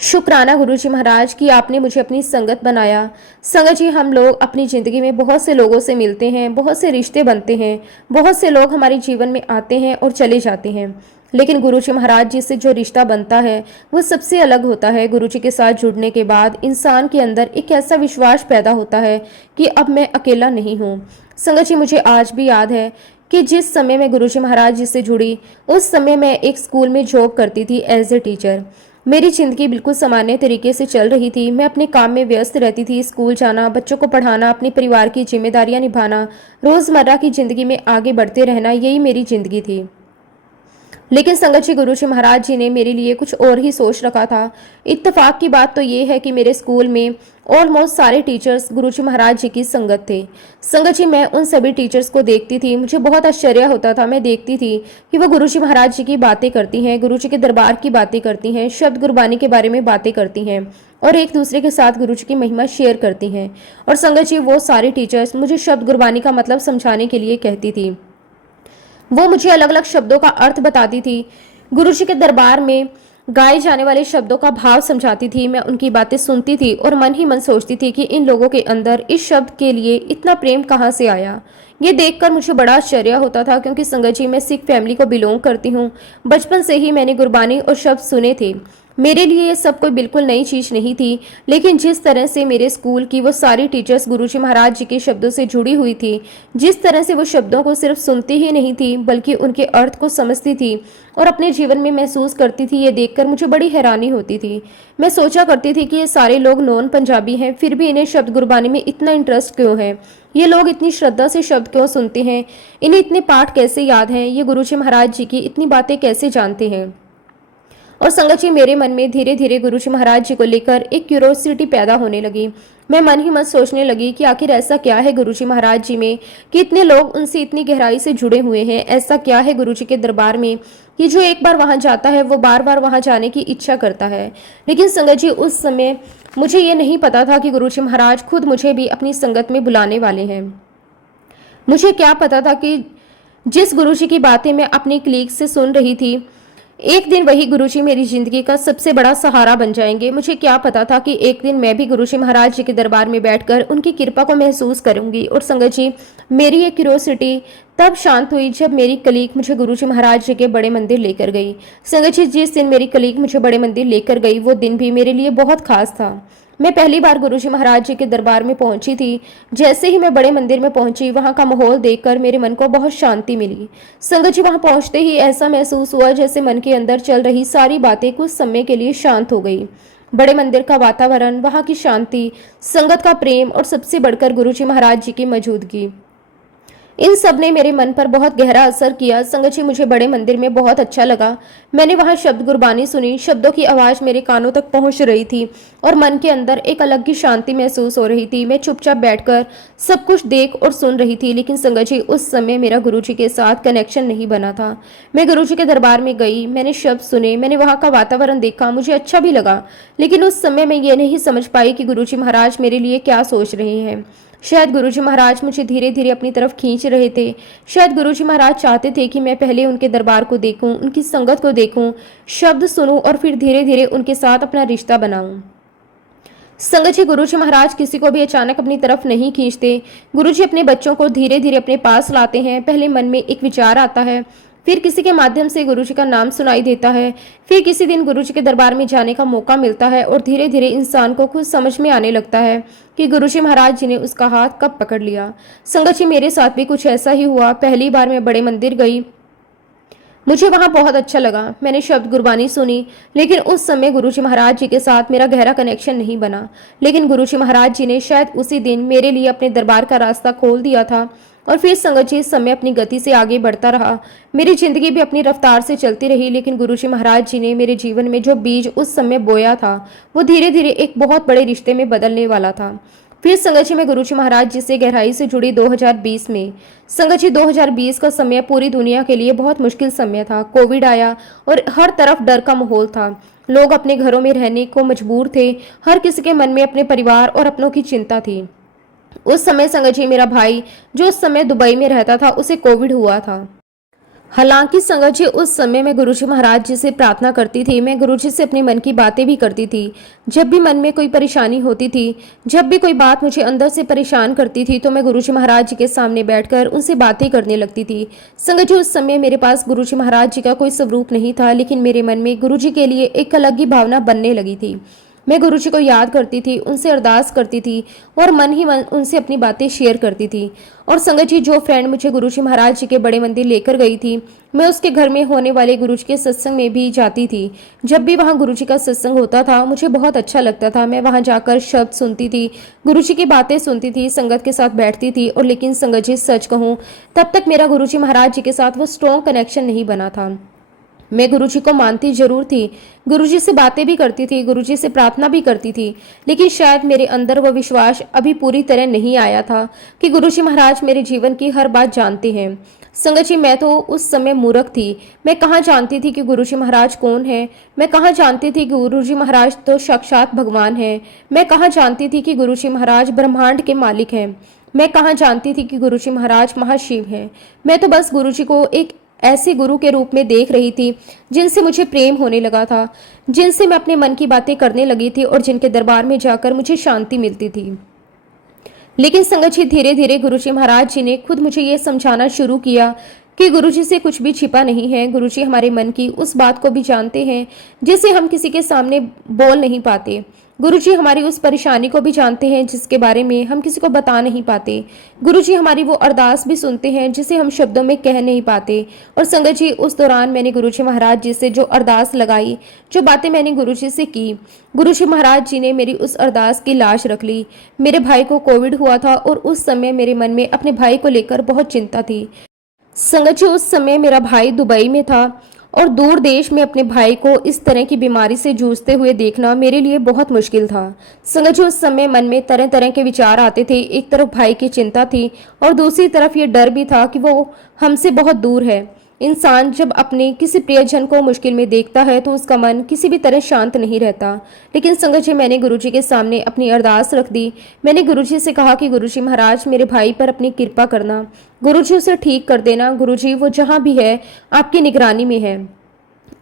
शुक्राना गुरुजी महाराज कि आपने मुझे अपनी संगत बनाया। संगत जी, हम लोग अपनी ज़िंदगी में बहुत से लोगों से मिलते हैं, बहुत से रिश्ते बनते हैं, बहुत से लोग हमारे जीवन में आते हैं और चले जाते हैं, लेकिन गुरुजी महाराज जी से जो रिश्ता बनता है वो सबसे अलग होता है। गुरुजी के साथ जुड़ने के बाद इंसान के अंदर एक ऐसा विश्वास पैदा होता है कि अब मैं अकेला नहीं हूँ। संगत जी, मुझे आज भी याद है कि जिस समय मैं गुरुजी महाराज जी से जुड़ी, उस समय मैं एक स्कूल में जॉब करती थी एज ए टीचर। मेरी ज़िंदगी बिल्कुल सामान्य तरीके से चल रही थी। मैं अपने काम में व्यस्त रहती थी, स्कूल जाना, बच्चों को पढ़ाना, अपने परिवार की जिम्मेदारियां निभाना, रोज़मर्रा की ज़िंदगी में आगे बढ़ते रहना, यही मेरी ज़िंदगी थी। लेकिन संगत जी, गुरुजी महाराज जी ने मेरे लिए कुछ और ही सोच रखा था। इत्तेफाक की बात तो ये है कि मेरे स्कूल में ऑलमोस्ट सारे टीचर्स गुरुजी महाराज जी की संगत थे। संगत जी, मैं उन सभी टीचर्स को देखती थी, मुझे बहुत आश्चर्य होता था। मैं देखती थी कि वो गुरुजी महाराज जी की बातें करती हैं, गुरुजी के दरबार की बातें करती हैं, शब्द गुरबानी के बारे में बातें करती हैं और एक दूसरे के साथ गुरुजी की महिमा शेयर करती हैं। और संगत जी, वो सारे टीचर्स मुझे शब्द गुरबानी का मतलब समझाने के लिए कहती थी। वो मुझे अलग अलग शब्दों का अर्थ बताती थी, गुरुजी के दरबार में गाए जाने वाले शब्दों का भाव समझाती थी। मैं उनकी बातें सुनती थी और मन ही मन सोचती थी कि इन लोगों के अंदर इस शब्द के लिए इतना प्रेम कहाँ से आया। ये देखकर मुझे बड़ा आश्चर्य होता था, क्योंकि संगत जी, मैं सिख फैमिली को बिलोंग करती हूँ। बचपन से ही मैंने गुरबानी और शब्द सुने थे। मेरे लिए ये सब कोई बिल्कुल नई चीज़ नहीं थी, लेकिन जिस तरह से मेरे स्कूल की वो सारी टीचर्स गुरुजी महाराज जी के शब्दों से जुड़ी हुई थी, जिस तरह से वो शब्दों को सिर्फ सुनती ही नहीं थी बल्कि उनके अर्थ को समझती थी और अपने जीवन में महसूस करती थी, ये देखकर मुझे बड़ी हैरानी होती थी। मैं सोचा करती थी कि ये सारे लोग नॉन पंजाबी हैं, फिर भी इन्हें शब्द गुरबानी में इतना इंटरेस्ट क्यों है? ये लोग इतनी श्रद्धा से शब्द क्यों सुनते हैं? इन्हें इतने पाठ कैसे याद हैं? ये गुरुजी महाराज जी की इतनी बातें कैसे जानते हैं? और संगत जी, मेरे मन में धीरे धीरे गुरुजी महाराज जी को लेकर एक क्यूरोसिटी पैदा होने लगी। मैं मन ही मन सोचने लगी कि आखिर ऐसा क्या है गुरुजी महाराज जी में कि इतने लोग उनसे इतनी गहराई से जुड़े हुए हैं। ऐसा क्या है गुरुजी के दरबार में कि जो एक बार वहां जाता है वो बार बार वहां जाने की इच्छा करता है। लेकिन संगत जी, उस समय मुझे ये नहीं पता था कि गुरुजी महाराज खुद मुझे भी अपनी संगत में बुलाने वाले हैं। मुझे क्या पता था कि जिस गुरुजी की बातें मैं अपनी कलीग से सुन रही थी, एक दिन वही गुरुजी मेरी जिंदगी का सबसे बड़ा सहारा बन जाएंगे। मुझे क्या पता था कि एक दिन मैं भी गुरुजी महाराज जी के दरबार में बैठकर उनकी कृपा को महसूस करूंगी। और संगत जी, मेरी ये क्यूरियोसिटी तब शांत हुई जब मेरी कलीग मुझे गुरुजी महाराज जी के बड़े मंदिर लेकर गई। संगत जी, जिस दिन मेरी कलीग मुझे बड़े मंदिर लेकर गई, वो दिन भी मेरे लिए बहुत खास था। मैं पहली बार गुरुजी महाराज जी के दरबार में पहुंची थी। जैसे ही मैं बड़े मंदिर में पहुंची, वहां का माहौल देखकर मेरे मन को बहुत शांति मिली। संगत जी, वहां पहुंचते ही ऐसा महसूस हुआ जैसे मन के अंदर चल रही सारी बातें कुछ समय के लिए शांत हो गई। बड़े मंदिर का वातावरण, वहां की शांति, संगत का प्रेम और सबसे बढ़कर गुरुजी महाराज जी की मौजूदगी, इन सब ने मेरे मन पर बहुत गहरा असर किया। संगत जी, मुझे बड़े मंदिर में बहुत अच्छा लगा। मैंने वहां शब्द गुरबानी सुनी, शब्दों की आवाज़ मेरे कानों तक पहुंच रही थी और मन के अंदर एक अलग ही शांति महसूस हो रही थी। मैं चुपचाप बैठकर सब कुछ देख और सुन रही थी। लेकिन संगत जी, उस समय मेरा गुरुजी के साथ कनेक्शन नहीं बना था। मैं गुरुजी के दरबार में गई, मैंने शब्द सुने, मैंने वहाँ का वातावरण देखा, मुझे अच्छा भी लगा। लेकिन उस समय मैं ये नहीं समझ पाई कि गुरुजी महाराज मेरे लिए क्या सोच रहे हैं। शायद गुरुजी महाराज मुझे धीरे धीरे अपनी तरफ खींच रहे थे। शायद गुरुजी महाराज चाहते थे कि मैं पहले उनके दरबार को देखूं, उनकी संगत को देखूं, शब्द सुनूं और फिर धीरे धीरे उनके साथ अपना रिश्ता बनाऊं। संगत जी, गुरुजी महाराज किसी को भी अचानक अपनी तरफ नहीं खींचते। गुरुजी अपने बच्चों को धीरे धीरे अपने पास लाते हैं। पहले मन में एक विचार आता है, फिर किसी के माध्यम से गुरुजी का नाम सुनाई देता है। फिर किसी दिन गुरुजी के दरबार में जाने का मौका मिलता है और धीरे धीरे इंसान को खुद समझ में आने लगता है कि गुरुजी महाराज जी ने उसका हाथ कब पकड़ लिया। संगत जी, मेरे साथ भी कुछ ऐसा ही हुआ। पहली बार मैं बड़े मंदिर गई, मुझे वहां बहुत अच्छा लगा। मैंने शब्द गुरबानी सुनी, लेकिन उस समय गुरुजी महाराज जी के साथ मेरा गहरा कनेक्शन नहीं बना। लेकिन गुरुजी महाराज जी ने शायद उसी दिन मेरे लिए अपने दरबार का रास्ता खोल दिया था। और फिर संगत जी, इस समय अपनी गति से आगे बढ़ता रहा। मेरी जिंदगी भी अपनी रफ्तार से चलती रही, लेकिन गुरुजी महाराज जी ने मेरे जीवन में जो बीज उस समय बोया था, वो धीरे धीरे एक बहुत बड़े रिश्ते में बदलने वाला था। फिर संगत जी, मैं गुरुजी महाराज जी से गहराई से जुड़ी 2020 में। संगत जी, 2020 का समय पूरी दुनिया के लिए बहुत मुश्किल समय था। कोविड आया और हर तरफ डर का माहौल था। लोग अपने घरों में रहने को मजबूर थे। हर किसी के मन में अपने परिवार और अपनों की चिंता थी। उस समय संगत जी, मेरा भाई जो उस समय दुबई में रहता था, उसे कोविड हुआ था। हालांकि संगत जी, उस समय मैं गुरुजी महाराज जी से प्रार्थना करती थी। मैं गुरुजी से अपने मन की बातें भी करती थी। जब भी मन में कोई परेशानी होती थी, जब भी कोई बात मुझे अंदर से परेशान करती थी, तो मैं गुरुजी महाराज जी के सामने बैठकर उनसे बातें करने लगती थी। संगत जी, उस समय मेरे पास गुरुजी महाराज जी का कोई स्वरूप नहीं था, लेकिन मेरे मन में गुरुजी के लिए एक अलग ही भावना बनने लगी थी। मैं गुरुजी को याद करती थी, उनसे अरदास करती थी और मन ही मन उनसे अपनी बातें शेयर करती थी। और संगत जी, जो फ्रेंड मुझे गुरुजी महाराज जी के बड़े मंदिर लेकर गई थी, मैं उसके घर में होने वाले गुरुजी के सत्संग में भी जाती थी। जब भी वहाँ गुरुजी का सत्संग होता था, मुझे बहुत अच्छा लगता था। मैं वहाँ जाकर शब्द सुनती थी, गुरुजी की बातें सुनती थी, संगत के साथ बैठती थी। और लेकिन संगत जी, सच कहूँ, तब तक मेरा गुरुजी महाराज जी के साथ वो स्ट्रॉन्ग कनेक्शन नहीं बना था। मैं गुरुजी को मानती जरूर थी, गुरुजी से बातें भी करती थी, गुरुजी से प्रार्थना भी करती थी, लेकिन शायद मेरे अंदर वह विश्वास अभी पूरी तरह नहीं आया था कि गुरुजी महाराज मेरे जीवन की हर बात जानते हैं। संगत जी, मैं तो उस समय मूर्ख थी। मैं कहाँ जानती थी कि गुरुजी महाराज कौन है। मैं कहाँ जानती थी कि गुरुजी महाराज तो साक्षात भगवान है। मैं कहाँ जानती थी कि गुरुजी महाराज ब्रह्मांड के मालिक हैं। मैं कहाँ जानती थी कि गुरुजी महाराज महाशिव हैं। मैं तो बस गुरुजी को एक ऐसे गुरु के रूप में देख रही थी जिनसे मुझे प्रेम होने लगा था, जिनसे मैं अपने मन की बातें करने लगी थी और जिनके दरबार में जाकर मुझे शांति मिलती थी। लेकिन संगत जी, धीरे धीरे गुरुजी महाराज जी ने खुद मुझे ये समझाना शुरू किया कि गुरुजी से कुछ भी छिपा नहीं है। गुरुजी हमारे मन की उस बात को भी जानते हैं जिसे हम किसी के सामने बोल नहीं पाते। गुरुजी हमारी उस परेशानी को भी जानते हैं जिसके बारे में हम किसी को बता नहीं पाते। गुरुजी हमारी वो अरदास भी सुनते हैं जिसे हम शब्दों में कह नहीं पाते। और संगत जी, उस दौरान मैंने गुरुजी महाराज जी से जो अरदास लगाई, जो बातें मैंने गुरुजी से की, गुरुजी महाराज जी ने मेरी उस अरदास की लाश रख ली। मेरे भाई को कोविड हुआ था और उस समय मेरे मन में अपने भाई को लेकर बहुत चिंता थी। संगत जी, उस समय मेरा भाई दुबई में था और दूर देश में अपने भाई को इस तरह की बीमारी से जूझते हुए देखना मेरे लिए बहुत मुश्किल था। संगत जी, उस समय मन में तरह तरह के विचार आते थे। एक तरफ भाई की चिंता थी और दूसरी तरफ ये डर भी था कि वो हमसे बहुत दूर है। इंसान जब अपने किसी प्रियजन को मुश्किल में देखता है तो उसका मन किसी भी तरह शांत नहीं रहता। लेकिन संगत जी, मैंने गुरुजी के सामने अपनी अरदास रख दी। मैंने गुरुजी से कहा कि गुरुजी महाराज, मेरे भाई पर अपनी कृपा करना, गुरुजी उसे ठीक कर देना। गुरुजी, वो जहाँ भी है आपकी निगरानी में है,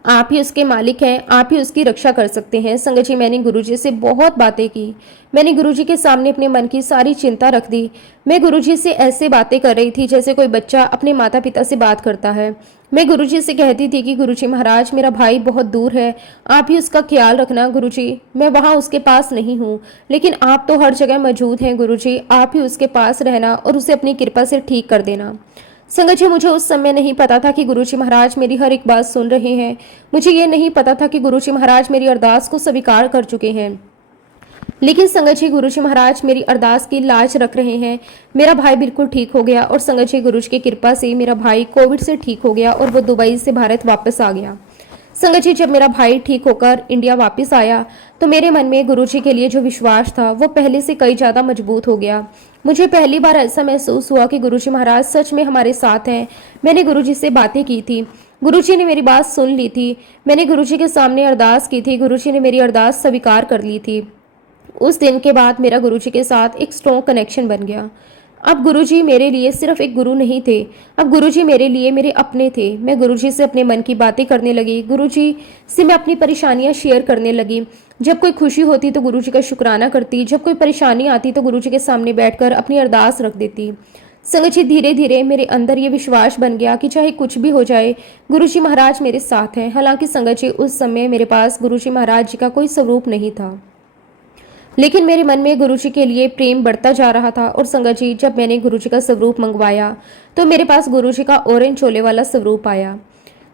आप ही उसके मालिक हैं, आप ही उसकी रक्षा कर सकते हैं। संगत जी, मैंने गुरुजी से बहुत बातें की। मैंने गुरुजी के सामने अपने मन की सारी चिंता रख दी। मैं गुरुजी से ऐसे बातें कर रही थी जैसे कोई बच्चा अपने माता पिता से बात करता है। मैं गुरुजी से कहती थी कि गुरुजी महाराज, मेरा भाई बहुत दूर है, आप ही उसका ख्याल रखना। गुरुजी, मैं वहाँ उसके पास नहीं हूँ, लेकिन आप तो हर जगह मौजूद हैं। गुरुजी, आप ही उसके पास रहना और उसे अपनी कृपा से ठीक कर देना। संगत जी, मुझे उस समय नहीं पता था कि गुरुजी महाराज मेरी हर एक बात सुन रहे हैं। मुझे ये नहीं पता था कि गुरुजी महाराज मेरी अरदास को स्वीकार कर चुके हैं। लेकिन संगत जी, गुरुजी महाराज मेरी अरदास की लाज रख रहे हैं। मेरा भाई बिल्कुल ठीक हो गया और संगत जी, गुरुजी की कृपा से मेरा भाई कोविड से ठीक हो गया और वो दुबई से भारत वापस आ गया। संगत जी, जब मेरा भाई ठीक होकर इंडिया वापस आया तो मेरे मन में गुरुजी के लिए जो विश्वास था वो पहले से कई ज़्यादा मजबूत हो गया। मुझे पहली बार ऐसा महसूस हुआ कि गुरुजी महाराज सच में हमारे साथ हैं। मैंने गुरुजी से बातें की थी, गुरुजी ने मेरी बात सुन ली थी। मैंने गुरुजी के सामने अरदास की थी, गुरुजी ने मेरी अरदास स्वीकार कर ली थी। उस दिन के बाद मेरा गुरुजी के साथ एक स्ट्रॉन्ग कनेक्शन बन गया। अब गुरुजी मेरे लिए सिर्फ एक गुरु नहीं थे, अब गुरुजी मेरे लिए मेरे अपने थे। मैं गुरुजी से अपने मन की बातें करने लगी, गुरुजी से मैं अपनी परेशानियां शेयर करने लगी। जब कोई खुशी होती तो गुरुजी का शुक्राना करती, जब कोई परेशानी आती तो गुरुजी के सामने बैठकर अपनी अरदास रख देती। संगत जी, धीरे धीरे मेरे अंदर ये विश्वास बन गया कि चाहे कुछ भी हो जाए, गुरुजी महाराज मेरे साथ हैं। हालांकि संगत जी, उस समय मेरे पास गुरुजी महाराज जी का कोई स्वरूप नहीं था, लेकिन मेरे मन में गुरुजी के लिए प्रेम बढ़ता जा रहा था। और संगत जी, जब मैंने गुरुजी का स्वरूप मंगवाया तो मेरे पास गुरुजी का ऑरेंज चोले वाला स्वरूप आया।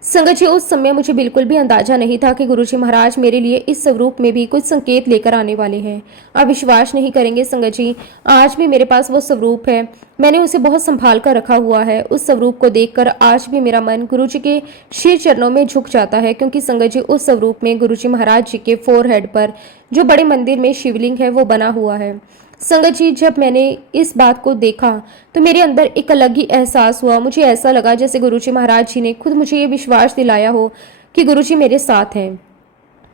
संगत जी, उस समय मुझे बिल्कुल भी अंदाजा नहीं था कि गुरुजी महाराज मेरे लिए इस स्वरूप में भी कुछ संकेत लेकर आने वाले हैं। आप विश्वास नहीं करेंगे संगत जी, आज भी मेरे पास वो स्वरूप है। मैंने उसे बहुत संभाल कर रखा हुआ है। उस स्वरूप को देखकर आज भी मेरा मन गुरुजी के शीर चरणों में झुक जाता है, क्योंकि संगत जी, उस स्वरूप में गुरुजी महाराज जी के फोरहेड पर जो बड़े मंदिर में शिवलिंग है वो बना हुआ है। संगत जी, जब मैंने इस बात को देखा तो मेरे अंदर एक अलग ही एहसास हुआ। मुझे ऐसा लगा जैसे गुरुजी महाराज जी ने खुद मुझे ये विश्वास दिलाया हो कि गुरुजी मेरे साथ हैं।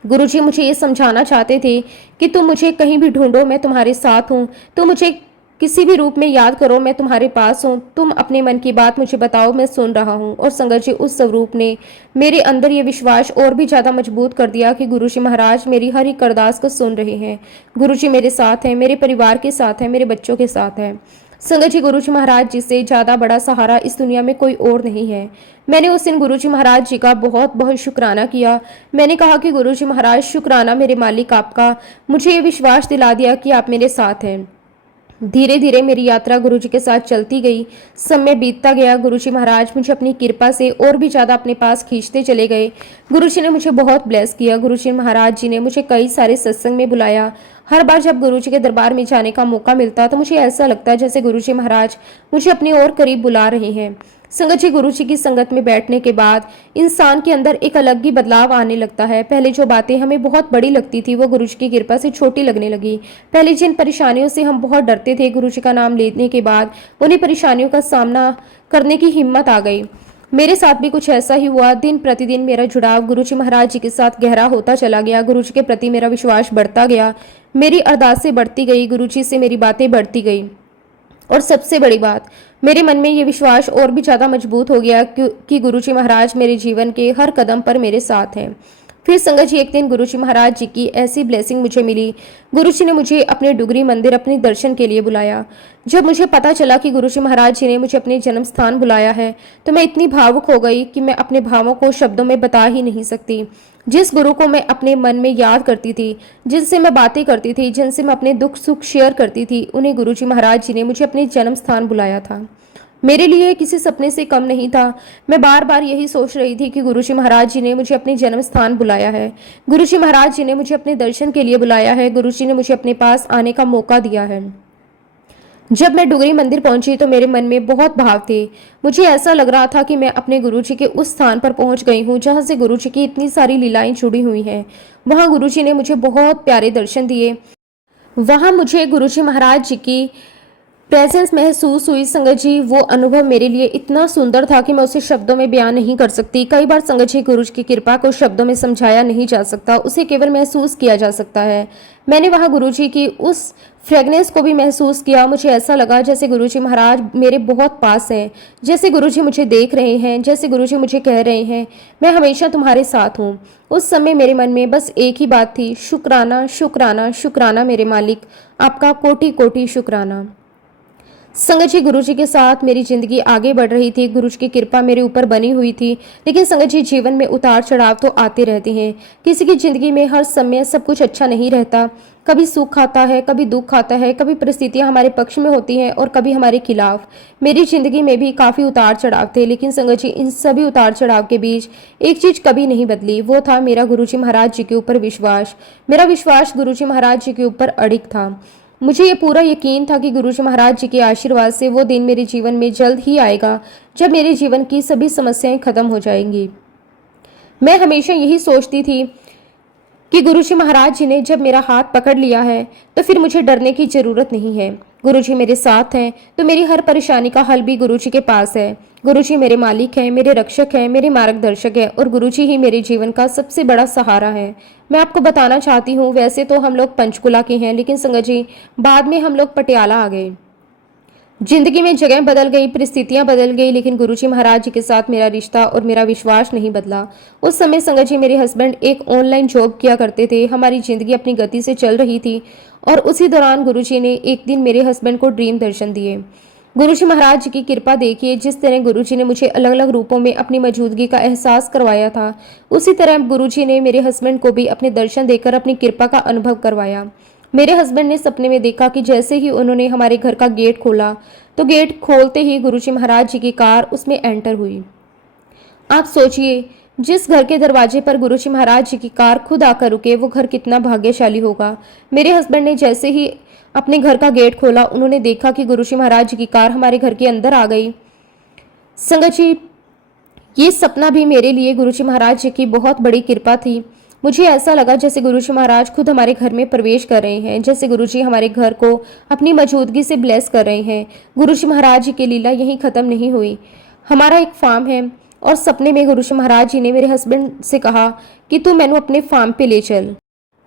गुरुजी मुझे ये समझाना चाहते थे कि तुम मुझे कहीं भी ढूंढो, मैं तुम्हारे साथ हूँ। तुम मुझे किसी भी रूप में याद करो, मैं तुम्हारे पास हूँ। तुम अपने मन की बात मुझे बताओ, मैं सुन रहा हूँ। और संगत जी, उस स्वरूप ने मेरे अंदर ये विश्वास और भी ज्यादा मजबूत कर दिया कि गुरुजी महाराज मेरी हर एक अरदास को सुन रहे हैं। गुरुजी मेरे साथ हैं, मेरे परिवार के साथ हैं, मेरे बच्चों के साथ हैं। संगत जी, गुरुजी महाराज जी से ज्यादा बड़ा सहारा इस दुनिया में कोई और नहीं है। मैंने उस दिन गुरुजी महाराज जी का बहुत बहुत शुक्राना किया। मैंने कहा कि गुरुजी महाराज, शुक्राना मेरे मालिक आपका, मुझे ये विश्वास दिला दिया कि आप मेरे साथ हैं। धीरे धीरे मेरी यात्रा गुरुजी के साथ चलती गई। समय बीतता गया। गुरुजी महाराज मुझे अपनी कृपा से और भी ज्यादा अपने पास खींचते चले गए। गुरुजी ने मुझे बहुत ब्लेस किया। गुरुजी महाराज जी ने मुझे कई सारे सत्संग में बुलाया। हर बार जब गुरुजी के दरबार में जाने का मौका मिलता तो मुझे ऐसा लगता जैसे गुरुजी महाराज मुझे अपने और करीब बुला रहे हैं। संगत जी, गुरुजी की संगत में बैठने के बाद इंसान के अंदर एक अलग ही बदलाव आने लगता है। पहले जो बातें हमें बहुत बड़ी लगती थी वो गुरुजी की कृपा से छोटी लगने लगी। पहले जिन परेशानियों से हम बहुत डरते थे, गुरुजी का नाम लेने के बाद उन्हीं परेशानियों का सामना करने की हिम्मत आ गई। मेरे साथ भी कुछ ऐसा ही हुआ। दिन प्रतिदिन मेरा जुड़ाव गुरुजी महाराज जी के साथ गहरा होता चला गया। गुरुजी के प्रति मेरा विश्वास बढ़ता गया। मेरी अरदासें बढ़ती गई, गुरुजी से मेरी बातें बढ़ती गई। और सबसे बड़ी बात, मेरे मन में ये विश्वास और भी ज्यादा मजबूत हो गया कि गुरुजी महाराज मेरे जीवन के हर कदम पर मेरे साथ हैं। फिर संगत जी, एक दिन गुरुजी महाराज जी की ऐसी ब्लेसिंग मुझे मिली। गुरुजी ने मुझे अपने डुगरी मंदिर अपने दर्शन के लिए बुलाया। जब मुझे पता चला कि गुरुजी महाराज जी ने मुझे अपने जन्म स्थान बुलाया है तो मैं इतनी भावुक हो गई कि मैं अपने भावों को शब्दों में बता ही नहीं सकती। जिस गुरु को मैं अपने मन में याद करती थी, जिनसे मैं बातें करती थी, जिनसे मैं अपने दुख सुख शेयर करती थी, उन्हें गुरुजी महाराज जी ने मुझे अपने जन्म स्थान बुलाया था। मेरे लिए किसी सपने से कम नहीं था। मैं बार बार यही सोच रही थी कि गुरुजी महाराज जी ने मुझे अपने जन्म स्थान बुलाया है। गुरुजी महाराज जी ने मुझे अपने दर्शन के लिए बुलाया है। गुरुजी ने मुझे अपने पास आने का मौका दिया है। जब मैं डुगरी मंदिर पहुंची तो मेरे मन में बहुत भाव थे। मुझे ऐसा लग रहा था कि मैं अपने गुरुजी के उस स्थान पर पहुंच गई हूं जहां से गुरुजी की इतनी सारी लीलाएं जुड़ी हुई हैं। वहां गुरुजी ने मुझे बहुत प्यारे दर्शन दिए। वहां मुझे गुरुजी महाराज जी की प्रेजेंस महसूस हुई। संगत जी, वो अनुभव मेरे लिए इतना सुंदर था कि मैं उसे शब्दों में बयान नहीं कर सकती। कई बार संगत जी, गुरु की कृपा को शब्दों में समझाया नहीं जा सकता, उसे केवल महसूस किया जा सकता है। मैंने वहां गुरु जी की उस फ्रेगनेंस को भी महसूस किया। मुझे ऐसा लगा जैसे गुरुजी महाराज मेरे बहुत पास हैं, जैसे गुरुजी मुझे देख रहे हैं, जैसे गुरुजी मुझे कह रहे हैं, मैं हमेशा तुम्हारे साथ हूँ। उस समय मेरे मन में बस एक ही बात थी, शुक्राना शुक्राना शुक्राना मेरे मालिक, आपका कोटि कोटि शुक्राना। संगत जी, गुरुजी के साथ मेरी जिंदगी आगे बढ़ रही थी। गुरुजी की कृपा मेरे ऊपर बनी हुई थी। लेकिन संगत जी, जीवन में उतार चढ़ाव तो आते रहते हैं। किसी की जिंदगी में हर समय सब कुछ अच्छा नहीं रहता। कभी सुख आता है, कभी दुख आता है, कभी परिस्थितियां हमारे पक्ष में होती हैं और कभी हमारे खिलाफ। मेरी जिंदगी में भी काफी उतार चढ़ाव थे, लेकिन संगत जी, इन सभी उतार चढ़ाव के बीच एक चीज कभी नहीं बदली, वो था मेरा गुरुजी महाराज जी के ऊपर विश्वास। मेरा विश्वास गुरुजी महाराज जी के ऊपर अडिग था। मुझे ये पूरा यकीन था कि गुरुजी महाराज जी के आशीर्वाद से वो दिन मेरे जीवन में जल्द ही आएगा जब मेरे जीवन की सभी समस्याएं खत्म हो जाएंगी। मैं हमेशा यही सोचती थी कि गुरुजी महाराज जी ने जब मेरा हाथ पकड़ लिया है तो फिर मुझे डरने की जरूरत नहीं है। गुरुजी मेरे साथ हैं तो मेरी हर परेशानी का हल भी गुरुजी के पास है। गुरुजी मेरे मालिक हैं, मेरे रक्षक हैं, मेरे मार्गदर्शक हैं और गुरुजी ही मेरे जीवन का सबसे बड़ा सहारा है। मैं आपको बताना चाहती हूँ, वैसे तो हम लोग पंचकुला के हैं, लेकिन संगत जी, बाद में हम लोग पटियाला आ गए। जिंदगी में जगह बदल गई, परिस्थितियां बदल गई, लेकिन गुरुजी महाराज जी के साथ मेरा रिश्ता और मेरा विश्वास नहीं बदला। उस समय संगत जी, मेरे हस्बैंड एक ऑनलाइन जॉब किया करते थे। हमारी जिंदगी अपनी गति से चल रही थी और उसी दौरान गुरुजी ने एक दिन मेरे हस्बैंड को ड्रीम दर्शन दिए। गुरुजी महाराज जी की कृपा देखिए, जिस तरह गुरुजी ने मुझे अलग अलग रूपों में अपनी मौजूदगी का एहसास करवाया था, उसी तरह गुरुजी ने मेरे हस्बैंड को भी अपने दर्शन देकर अपनी कृपा का अनुभव करवाया। मेरे हस्बैंड ने सपने में देखा कि जैसे ही उन्होंने हमारे घर का गेट खोला, तो गेट खोलते ही गुरुजी महाराज जी की कार उसमें एंटर हुई। आप सोचिए, जिस घर के दरवाजे पर गुरुजी महाराज जी की कार खुद आकर रुके, वो घर कितना भाग्यशाली होगा। मेरे हस्बैंड ने जैसे ही अपने घर का गेट खोला, उन्होंने देखा कि गुरुजी महाराज जी की कार हमारे घर के अंदर आ गई। संगत जी, ये सपना भी मेरे लिए गुरुजी महाराज जी की बहुत बड़ी कृपा थी। मुझे ऐसा लगा जैसे गुरुजी महाराज खुद हमारे घर में प्रवेश कर रहे हैं, जैसे गुरुजी हमारे घर को अपनी मौजूदगी से ब्लेस कर रहे हैं। गुरुजी महाराज जी की लीला यहीं खत्म नहीं हुई। हमारा एक फार्म है और सपने में गुरुजी महाराज जी ने मेरे हस्बैंड से कहा कि तू मैनू अपने फार्म पे ले चल।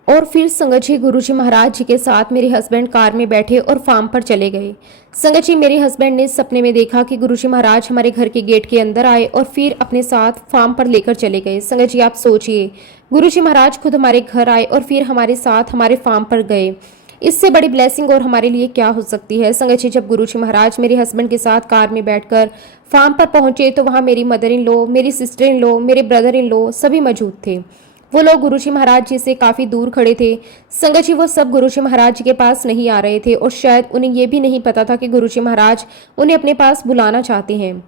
और फिर संगत जी, गुरुजी महाराज जी के साथ मेरे हस्बैंड कार में बैठे और फार्म पर चले गए। संगत जी, मेरे हस्बैंड ने सपने में देखा कि गुरुजी महाराज हमारे घर के गेट के अंदर आए और फिर अपने साथ फार्म पर लेकर चले गए। संगत जी, आप सोचिए, गुरुजी महाराज खुद हमारे घर आए और फिर हमारे साथ हमारे फार्म पर गए। इससे बड़ी ब्लेसिंग और हमारे लिए क्या हो सकती है। संगत जी, जब गुरुजी महाराज मेरे हस्बैंड के साथ कार में बैठकर फार्म पर पहुंचे, तो वहां मेरी मदर इन लॉ, मेरी सिस्टर इन लॉ, मेरे ब्रदर इन लॉ सभी मौजूद थे। वो लोग गुरुजी महाराज जी से काफ़ी दूर खड़े थे। संगत जी, वो सब गुरुजी महाराज जी के पास नहीं आ रहे थे और शायद उन्हें ये भी नहीं पता था कि गुरुजी महाराज उन्हें अपने पास बुलाना चाहते हैं।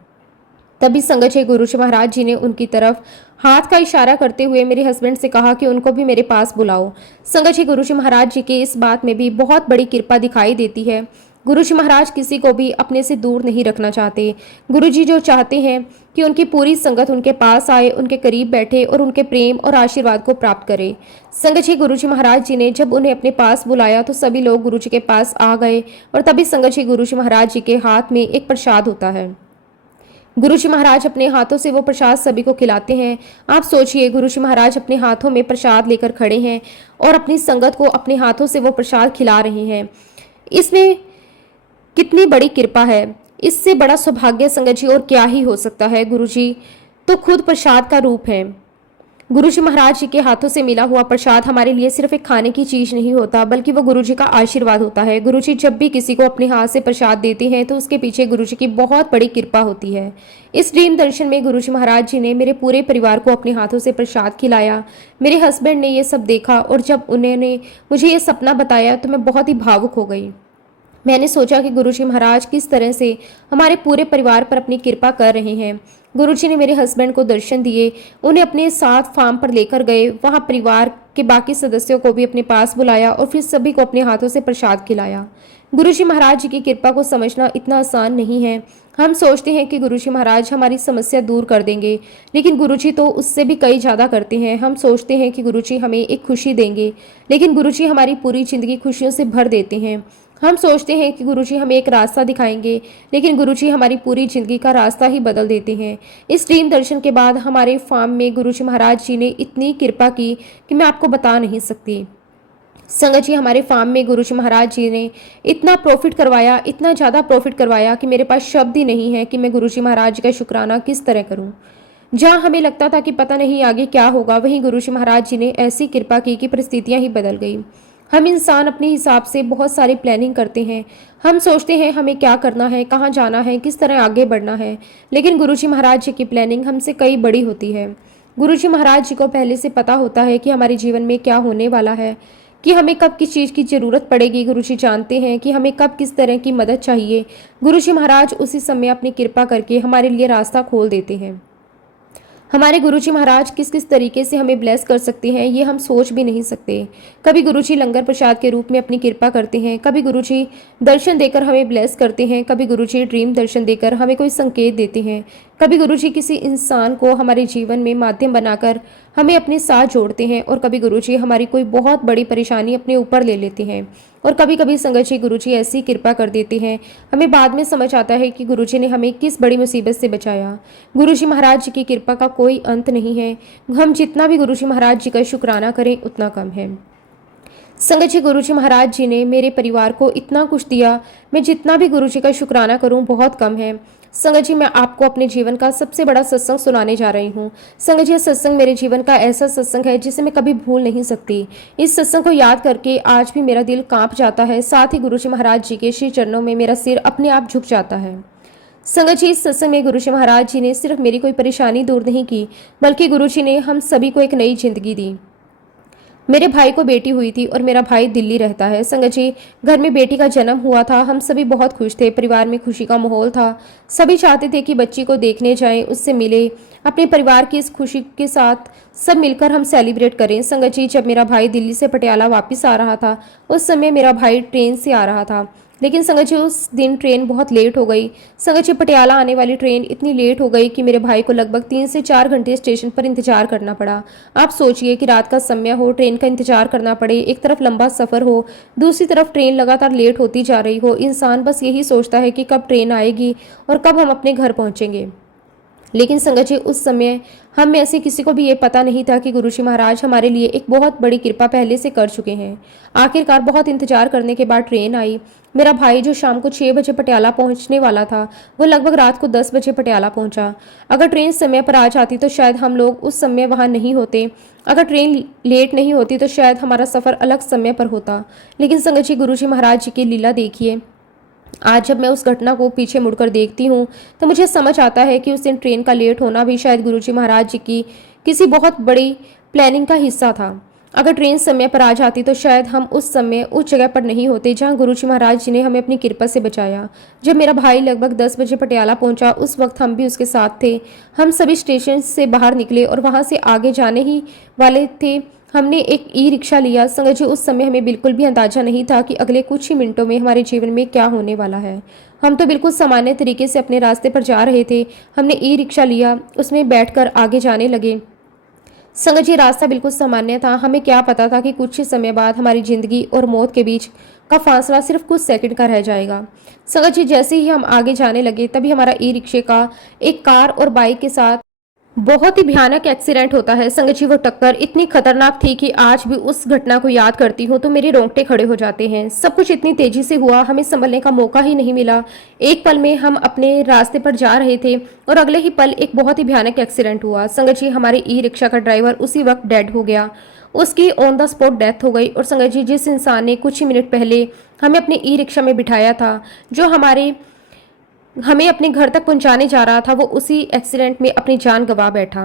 तभी संगत जी, गुरुजी महाराज जी ने उनकी तरफ हाथ का इशारा करते हुए मेरे हस्बैंड से कहा कि उनको भी मेरे पास बुलाओ। संगत जी, गुरुजी महाराज जी की इस बात में भी बहुत बड़ी कृपा दिखाई देती है। गुरुजी महाराज किसी को भी अपने से दूर नहीं रखना चाहते। गुरुजी जो चाहते हैं कि उनकी पूरी संगत उनके पास आए, उनके करीब बैठे और उनके प्रेम और आशीर्वाद को प्राप्त करे। संगत जी, गुरुजी महाराज जी ने जब उन्हें अपने पास बुलाया, तो सभी लोग गुरुजी के पास आ गए और तभी संगत जी, गुरुजी महाराज जी के हाथ में एक प्रसाद होता है। गुरुजी महाराज अपने हाथों से वो प्रसाद सभी को खिलाते हैं। आप सोचिए, गुरुजी महाराज अपने हाथों में प्रसाद लेकर खड़े हैं और अपनी संगत को अपने हाथों से वो प्रसाद खिला रहे हैं। इसमें कितनी बड़ी कृपा है। इससे बड़ा सौभाग्य संगत जी और क्या ही हो सकता है। गुरुजी तो खुद प्रसाद का रूप है। गुरुजी महाराज जी के हाथों से मिला हुआ प्रसाद हमारे लिए सिर्फ एक खाने की चीज नहीं होता, बल्कि वो गुरुजी का आशीर्वाद होता है। गुरुजी जब भी किसी को अपने हाथ से प्रसाद देते हैं, तो उसके पीछे गुरुजी की बहुत बड़ी कृपा होती है। इस ड्रीम दर्शन में गुरुजी महाराज जी ने मेरे पूरे परिवार को अपने हाथों से प्रसाद खिलाया। मेरे हस्बैंड ने ये सब देखा और जब उन्होंने मुझे ये सपना बताया, तो मैं बहुत ही भावुक हो गई। मैंने सोचा कि गुरुजी महाराज किस तरह से हमारे पूरे परिवार पर अपनी कृपा कर रहे हैं। गुरुजी ने मेरे हस्बैंड को दर्शन दिए, उन्हें अपने साथ फार्म पर लेकर गए, वहां परिवार के बाकी सदस्यों को भी अपने पास बुलाया और फिर सभी को अपने हाथों से प्रसाद खिलाया। गुरुजी महाराज जी की कृपा को समझना इतना आसान नहीं है। हम सोचते हैं कि गुरुजी महाराज हमारी समस्या दूर कर देंगे, लेकिन गुरुजी तो उससे भी कई ज़्यादा करते हैं। हम सोचते हैं कि गुरुजी हमें एक खुशी देंगे, लेकिन गुरुजी हमारी पूरी जिंदगी खुशियों से भर देते हैं। हम सोचते हैं कि गुरुजी हमें एक रास्ता दिखाएंगे, लेकिन गुरुजी हमारी पूरी जिंदगी का रास्ता ही बदल देते हैं। इस ड्रीम दर्शन के बाद हमारे फार्म में गुरुजी महाराज जी ने इतनी कृपा की कि मैं आपको बता नहीं सकती। संगत जी, हमारे फार्म में गुरुजी महाराज जी ने इतना प्रॉफिट करवाया, इतना ज़्यादा प्रॉफिट करवाया कि मेरे पास शब्द ही नहीं है कि मैं गुरुजी महाराज जी का शुक्राना किस तरह करूं। जहां हमें लगता था कि पता नहीं आगे क्या होगा, वहीं गुरुजी महाराज जी ने ऐसी कृपा की कि परिस्थितियां ही बदल गई। हम इंसान अपने हिसाब से बहुत सारी प्लानिंग करते हैं। हम सोचते हैं हमें क्या करना है, कहाँ जाना है, किस तरह आगे बढ़ना है, लेकिन गुरुजी महाराज जी की प्लानिंग हमसे कई बड़ी होती है। गुरुजी महाराज जी को पहले से पता होता है कि हमारे जीवन में क्या होने वाला है, कि हमें कब किस चीज़ की ज़रूरत पड़ेगी। गुरुजी जानते हैं कि हमें कब किस तरह की मदद चाहिए। गुरुजी महाराज उसी समय अपनी कृपा करके हमारे लिए रास्ता खोल देते हैं। हमारे गुरुजी महाराज किस किस तरीके से हमें ब्लेस कर सकते हैं, ये हम सोच भी नहीं सकते। कभी गुरुजी लंगर प्रसाद के रूप में अपनी कृपा करते हैं, कभी गुरुजी दर्शन देकर हमें ब्लेस करते हैं, कभी गुरुजी ड्रीम दर्शन देकर हमें कोई संकेत देते हैं, कभी गुरुजी किसी इंसान को हमारे जीवन में माध्यम बनाकर हमें अपने साथ जोड़ते हैं, और कभी गुरुजी हमारी कोई बहुत बड़ी परेशानी अपने ऊपर ले लेते हैं। और कभी कभी संगत जी, गुरुजी ऐसी कृपा कर देते हैं, हमें बाद में समझ आता है कि गुरुजी ने हमें किस बड़ी मुसीबत से बचाया। गुरुजी महाराज जी की कृपा का कोई अंत नहीं है। हम जितना भी गुरुजी महाराज जी का शुक्राना करें उतना कम है। संगत जी, गुरुजी महाराज जी ने मेरे परिवार को इतना कुछ दिया, मैं जितना भी गुरुजी का शुक्राना करूं बहुत कम है। संगत जी, मैं आपको अपने जीवन का सबसे बड़ा सत्संग सुनाने जा रही हूँ। संगत जी, यह सत्संग मेरे जीवन का ऐसा सत्संग है जिसे मैं कभी भूल नहीं सकती। इस सत्संग को याद करके आज भी मेरा दिल कांप जाता है, साथ ही गुरुजी महाराज जी के श्री चरणों में मेरा सिर अपने आप झुक जाता है। संगत जी, इस सत्संग में गुरुजी महाराज जी ने सिर्फ मेरी कोई परेशानी दूर नहीं की, बल्कि गुरुजी ने हम सभी को एक नई जिंदगी दी। मेरे भाई को बेटी हुई थी और मेरा भाई दिल्ली रहता है। संगत जी, घर में बेटी का जन्म हुआ था। हम सभी बहुत खुश थे, परिवार में खुशी का माहौल था। सभी चाहते थे कि बच्ची को देखने जाएं, उससे मिले, अपने परिवार की इस खुशी के साथ सब मिलकर हम सेलिब्रेट करें। संगत जी, जब मेरा भाई दिल्ली से पटियाला वापस आ रहा था, उस समय मेरा भाई ट्रेन से आ रहा था, लेकिन संगत जी उस दिन ट्रेन बहुत लेट हो गई। संगत जी, पटियाला आने वाली ट्रेन इतनी लेट हो गई कि मेरे भाई को लगभग 3 से 4 घंटे स्टेशन पर इंतजार करना पड़ा। आप सोचिए कि रात का समय हो, ट्रेन का इंतजार करना पड़े, एक तरफ लंबा सफ़र हो, दूसरी तरफ ट्रेन लगातार लेट होती जा रही हो। इंसान बस यही सोचता है कि कब ट्रेन आएगी और कब हम अपने घर पहुंचेंगे। लेकिन संगत जी, उस समय हम में से किसी को भी ये पता नहीं था कि गुरुजी महाराज हमारे लिए एक बहुत बड़ी कृपा पहले से कर चुके हैं। आखिरकार बहुत इंतजार करने के बाद ट्रेन आई। मेरा भाई जो शाम को 6 बजे पटियाला पहुंचने वाला था, वो लगभग रात को 10 बजे पटियाला पहुंचा। अगर ट्रेन समय पर आ जाती तो शायद हम लोग उस समय वहां नहीं होते। अगर ट्रेन लेट नहीं होती तो शायद हमारा सफ़र अलग समय पर होता। लेकिन संगत जी, गुरुजी महाराज जी की लीला देखिए। आज जब मैं उस घटना को पीछे मुड़कर देखती हूँ तो मुझे समझ आता है कि उस दिन ट्रेन का लेट होना भी शायद गुरुजी महाराज जी की किसी बहुत बड़ी प्लानिंग का हिस्सा था। अगर ट्रेन समय पर आ जाती तो शायद हम उस समय उस जगह पर नहीं होते जहाँ गुरुजी महाराज जी ने हमें अपनी कृपा से बचाया। जब मेरा भाई लगभग 10 बजे पटियाला पहुंचा, उस वक्त हम भी उसके साथ थे। हम सभी स्टेशन से बाहर निकले और वहाँ से आगे जाने ही वाले थे। हमने एक ई रिक्शा लिया। संगत जी, उस समय हमें बिल्कुल भी अंदाजा नहीं था कि अगले कुछ ही मिनटों में हमारे जीवन में क्या होने वाला है। हम तो बिल्कुल सामान्य तरीके से अपने रास्ते पर जा रहे थे। हमने ई रिक्शा लिया, उसमें बैठकर आगे जाने लगे। संगत जी, रास्ता बिल्कुल सामान्य था। हमें क्या पता था कि कुछ ही समय बाद हमारी जिंदगी और मौत के बीच का फासला सिर्फ कुछ सेकंड का रह जाएगा। संगत जी, जैसे ही हम आगे जाने लगे तभी हमारा ई रिक्शे का एक कार और बाइक के साथ बहुत ही भयानक एक्सीडेंट होता है। संगत जी, वो टक्कर इतनी खतरनाक थी कि आज भी उस घटना को याद करती हूँ तो मेरे रोंगटे खड़े हो जाते हैं। सब कुछ इतनी तेजी से हुआ, हमें संभलने का मौका ही नहीं मिला। एक पल में हम अपने रास्ते पर जा रहे थे और अगले ही पल एक बहुत ही भयानक एक्सीडेंट हुआ। संगत जी, हमारे ई रिक्शा का ड्राइवर उसी वक्त डेड हो गया। उसकी ऑन द स्पॉट डेथ हो गई। और संगत जी, जिस इंसान ने कुछ ही मिनट पहले हमें अपने ई रिक्शा में बिठाया था, जो हमें अपने घर तक पहुंचाने जा रहा था, वो उसी एक्सीडेंट में अपनी जान गंवा बैठा।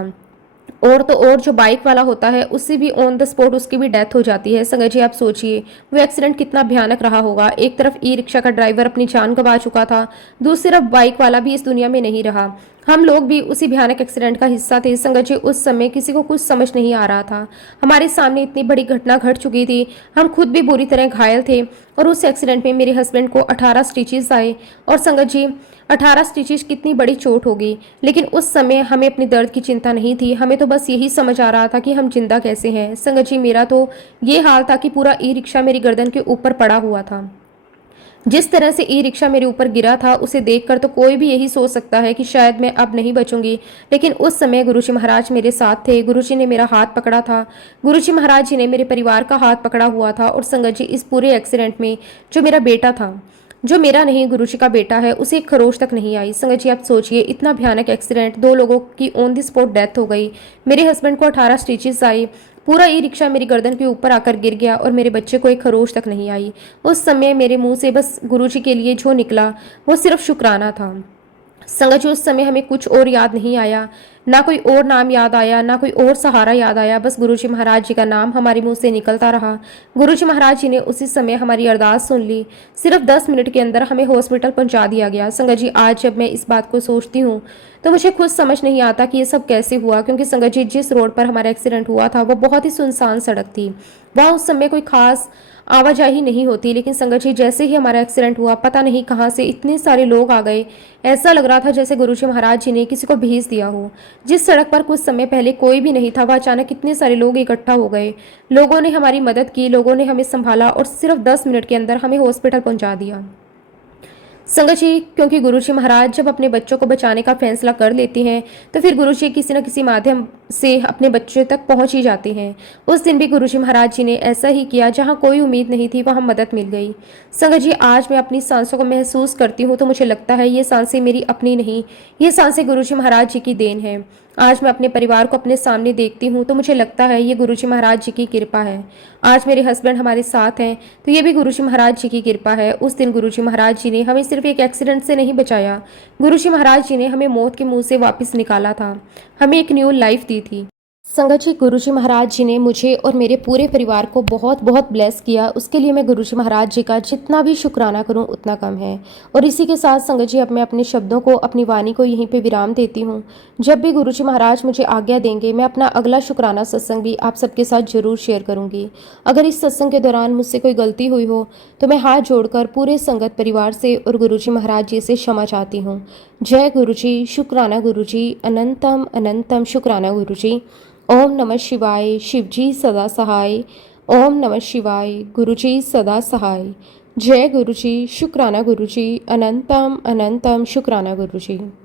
और तो और जो बाइक वाला होता है उससे भी ऑन द स्पॉट उसकी भी डेथ हो जाती है। संगत जी, आप सोचिए वो एक्सीडेंट कितना भयानक रहा होगा। एक तरफ ई रिक्शा का ड्राइवर अपनी जान गंवा चुका था, दूसरी तरफ बाइक वाला भी इस दुनिया में नहीं रहा। हम लोग भी उसी भयानक एक्सीडेंट का हिस्सा थे। संगत जी, उस समय किसी को कुछ समझ नहीं आ रहा था। हमारे सामने इतनी बड़ी घटना घट चुकी थी, हम खुद भी बुरी तरह घायल थे। और उस एक्सीडेंट में मेरे हस्बैंड को 18 स्टिचेस आए। और संगत जी, 18 स्टिचेस कितनी बड़ी चोट होगी, लेकिन उस समय हमें अपने दर्द की चिंता नहीं थी। हमें तो बस यही समझ आ रहा था कि हम जिंदा कैसे हैं। संगत जी, मेरा तो ये हाल था कि पूरा ई रिक्शा मेरी गर्दन के ऊपर पड़ा हुआ था। जिस तरह से ई रिक्शा मेरे ऊपर गिरा था, उसे देखकर तो कोई भी यही सोच सकता है कि शायद मैं अब नहीं बचूंगी। लेकिन उस समय गुरुजी महाराज मेरे साथ थे। गुरुजी ने मेरा हाथ पकड़ा था। गुरुजी महाराज जी ने मेरे परिवार का हाथ पकड़ा हुआ था। और संगत जी, इस पूरे एक्सीडेंट में जो मेरा बेटा था, जो मेरा नहीं गुरुजी का बेटा है, उसे एक खरोच तक नहीं आई। संगत जी, आप सोचिए, इतना भयानक एक्सीडेंट, 2 लोगों की ऑन द स्पॉट डेथ हो गई। मेरे हस्बैंड को 18 स्टिचेस आई। पूरा ई रिक्शा मेरी गर्दन के ऊपर आकर गिर गया और मेरे बच्चे को एक खरोच तक नहीं आई। उस समय मेरे मुंह से बस गुरुजी के लिए जो निकला वो सिर्फ शुक्राना था। संगत जी, उस समय हमें कुछ और याद नहीं आया, ना कोई और नाम याद आया, ना कोई और सहारा याद आया। बस गुरुजी महाराज जी का नाम हमारे मुंह से निकलता रहा। गुरुजी महाराज जी ने उसी समय हमारी अरदास सुन ली। सिर्फ 10 मिनट के अंदर हमें हॉस्पिटल पहुंचा दिया गया। संगत जी, आज जब मैं इस बात को सोचती हूँ तो मुझे खुद समझ नहीं आता कि ये सब कैसे हुआ। क्योंकि संगत जी, जिस रोड पर हमारा एक्सीडेंट हुआ था वो बहुत ही सुनसान सड़क थी। वहाँ उस समय कोई खास आवाजाही नहीं होती। लेकिन संगत जी, जैसे ही हमारा एक्सीडेंट हुआ, पता नहीं कहाँ से इतने सारे लोग आ गए। ऐसा लग रहा था जैसे गुरुजी महाराज जी ने किसी को भेज दिया हो। जिस सड़क पर कुछ समय पहले कोई भी नहीं था, वह अचानक इतने सारे लोग इकट्ठा हो गए। लोगों ने हमारी मदद की, लोगों ने हमें संभाला और सिर्फ 10 मिनट के अंदर हमें हॉस्पिटल पहुंचा दिया। संगत जी, क्योंकि गुरुजी महाराज जब अपने बच्चों को बचाने का फैसला कर लेते हैं तो फिर गुरुजी किसी न किसी माध्यम से अपने बच्चे तक पहुंच ही जाते हैं। उस दिन भी गुरुजी महाराज जी ने ऐसा ही किया, जहां कोई उम्मीद नहीं थी वहां मदद मिल गई। संगत जी, आज मैं अपनी सांसों को महसूस करती हूँ तो मुझे लगता है ये सांसें मेरी अपनी नहीं, ये सांसें गुरुजी महाराज जी की देन है। आज मैं अपने परिवार को अपने सामने देखती हूँ तो मुझे लगता है ये गुरुजी महाराज जी की कृपा है। आज मेरे हस्बैंड हमारे साथ हैं तो ये भी गुरुजी महाराज जी की कृपा है। उस दिन गुरुजी महाराज जी ने हमें सिर्फ एक एक्सीडेंट से नहीं बचाया, गुरुजी महाराज जी ने हमें मौत के मुंह से वापस निकाला था, हमें एक न्यू लाइफ दी थी। संगत जी, गुरुजी महाराज जी ने मुझे और मेरे पूरे परिवार को बहुत बहुत ब्लेस किया। उसके लिए मैं गुरुजी महाराज जी का जितना भी शुक्राना करूं उतना कम है। और इसी के साथ संगत जी, अब मैं अपने शब्दों को, अपनी वाणी को यहीं पे विराम देती हूं। जब भी गुरुजी महाराज मुझे आज्ञा देंगे, मैं अपना अगला शुक्राना सत्संग भी आप सबके साथ जरूर शेयर करूंगी। अगर इस सत्संग के दौरान मुझसे कोई गलती हुई हो तो मैं हाथ जोड़कर पूरे संगत परिवार से और गुरुजी महाराज जी से क्षमा चाहती हूँ। जय गुरुजी, शुक्राना गुरुजी, अनंतम अनंतम शुक्राना गुरुजी। ओम नमः शिवाय, शिवजी सदा सहाय। ओम नमः शिवाय, गुरुजी सदा सहाय। जय गुरुजी, शुक्राना गुरुजी, अनंतम अनंतम शुक्राना गुरुजी।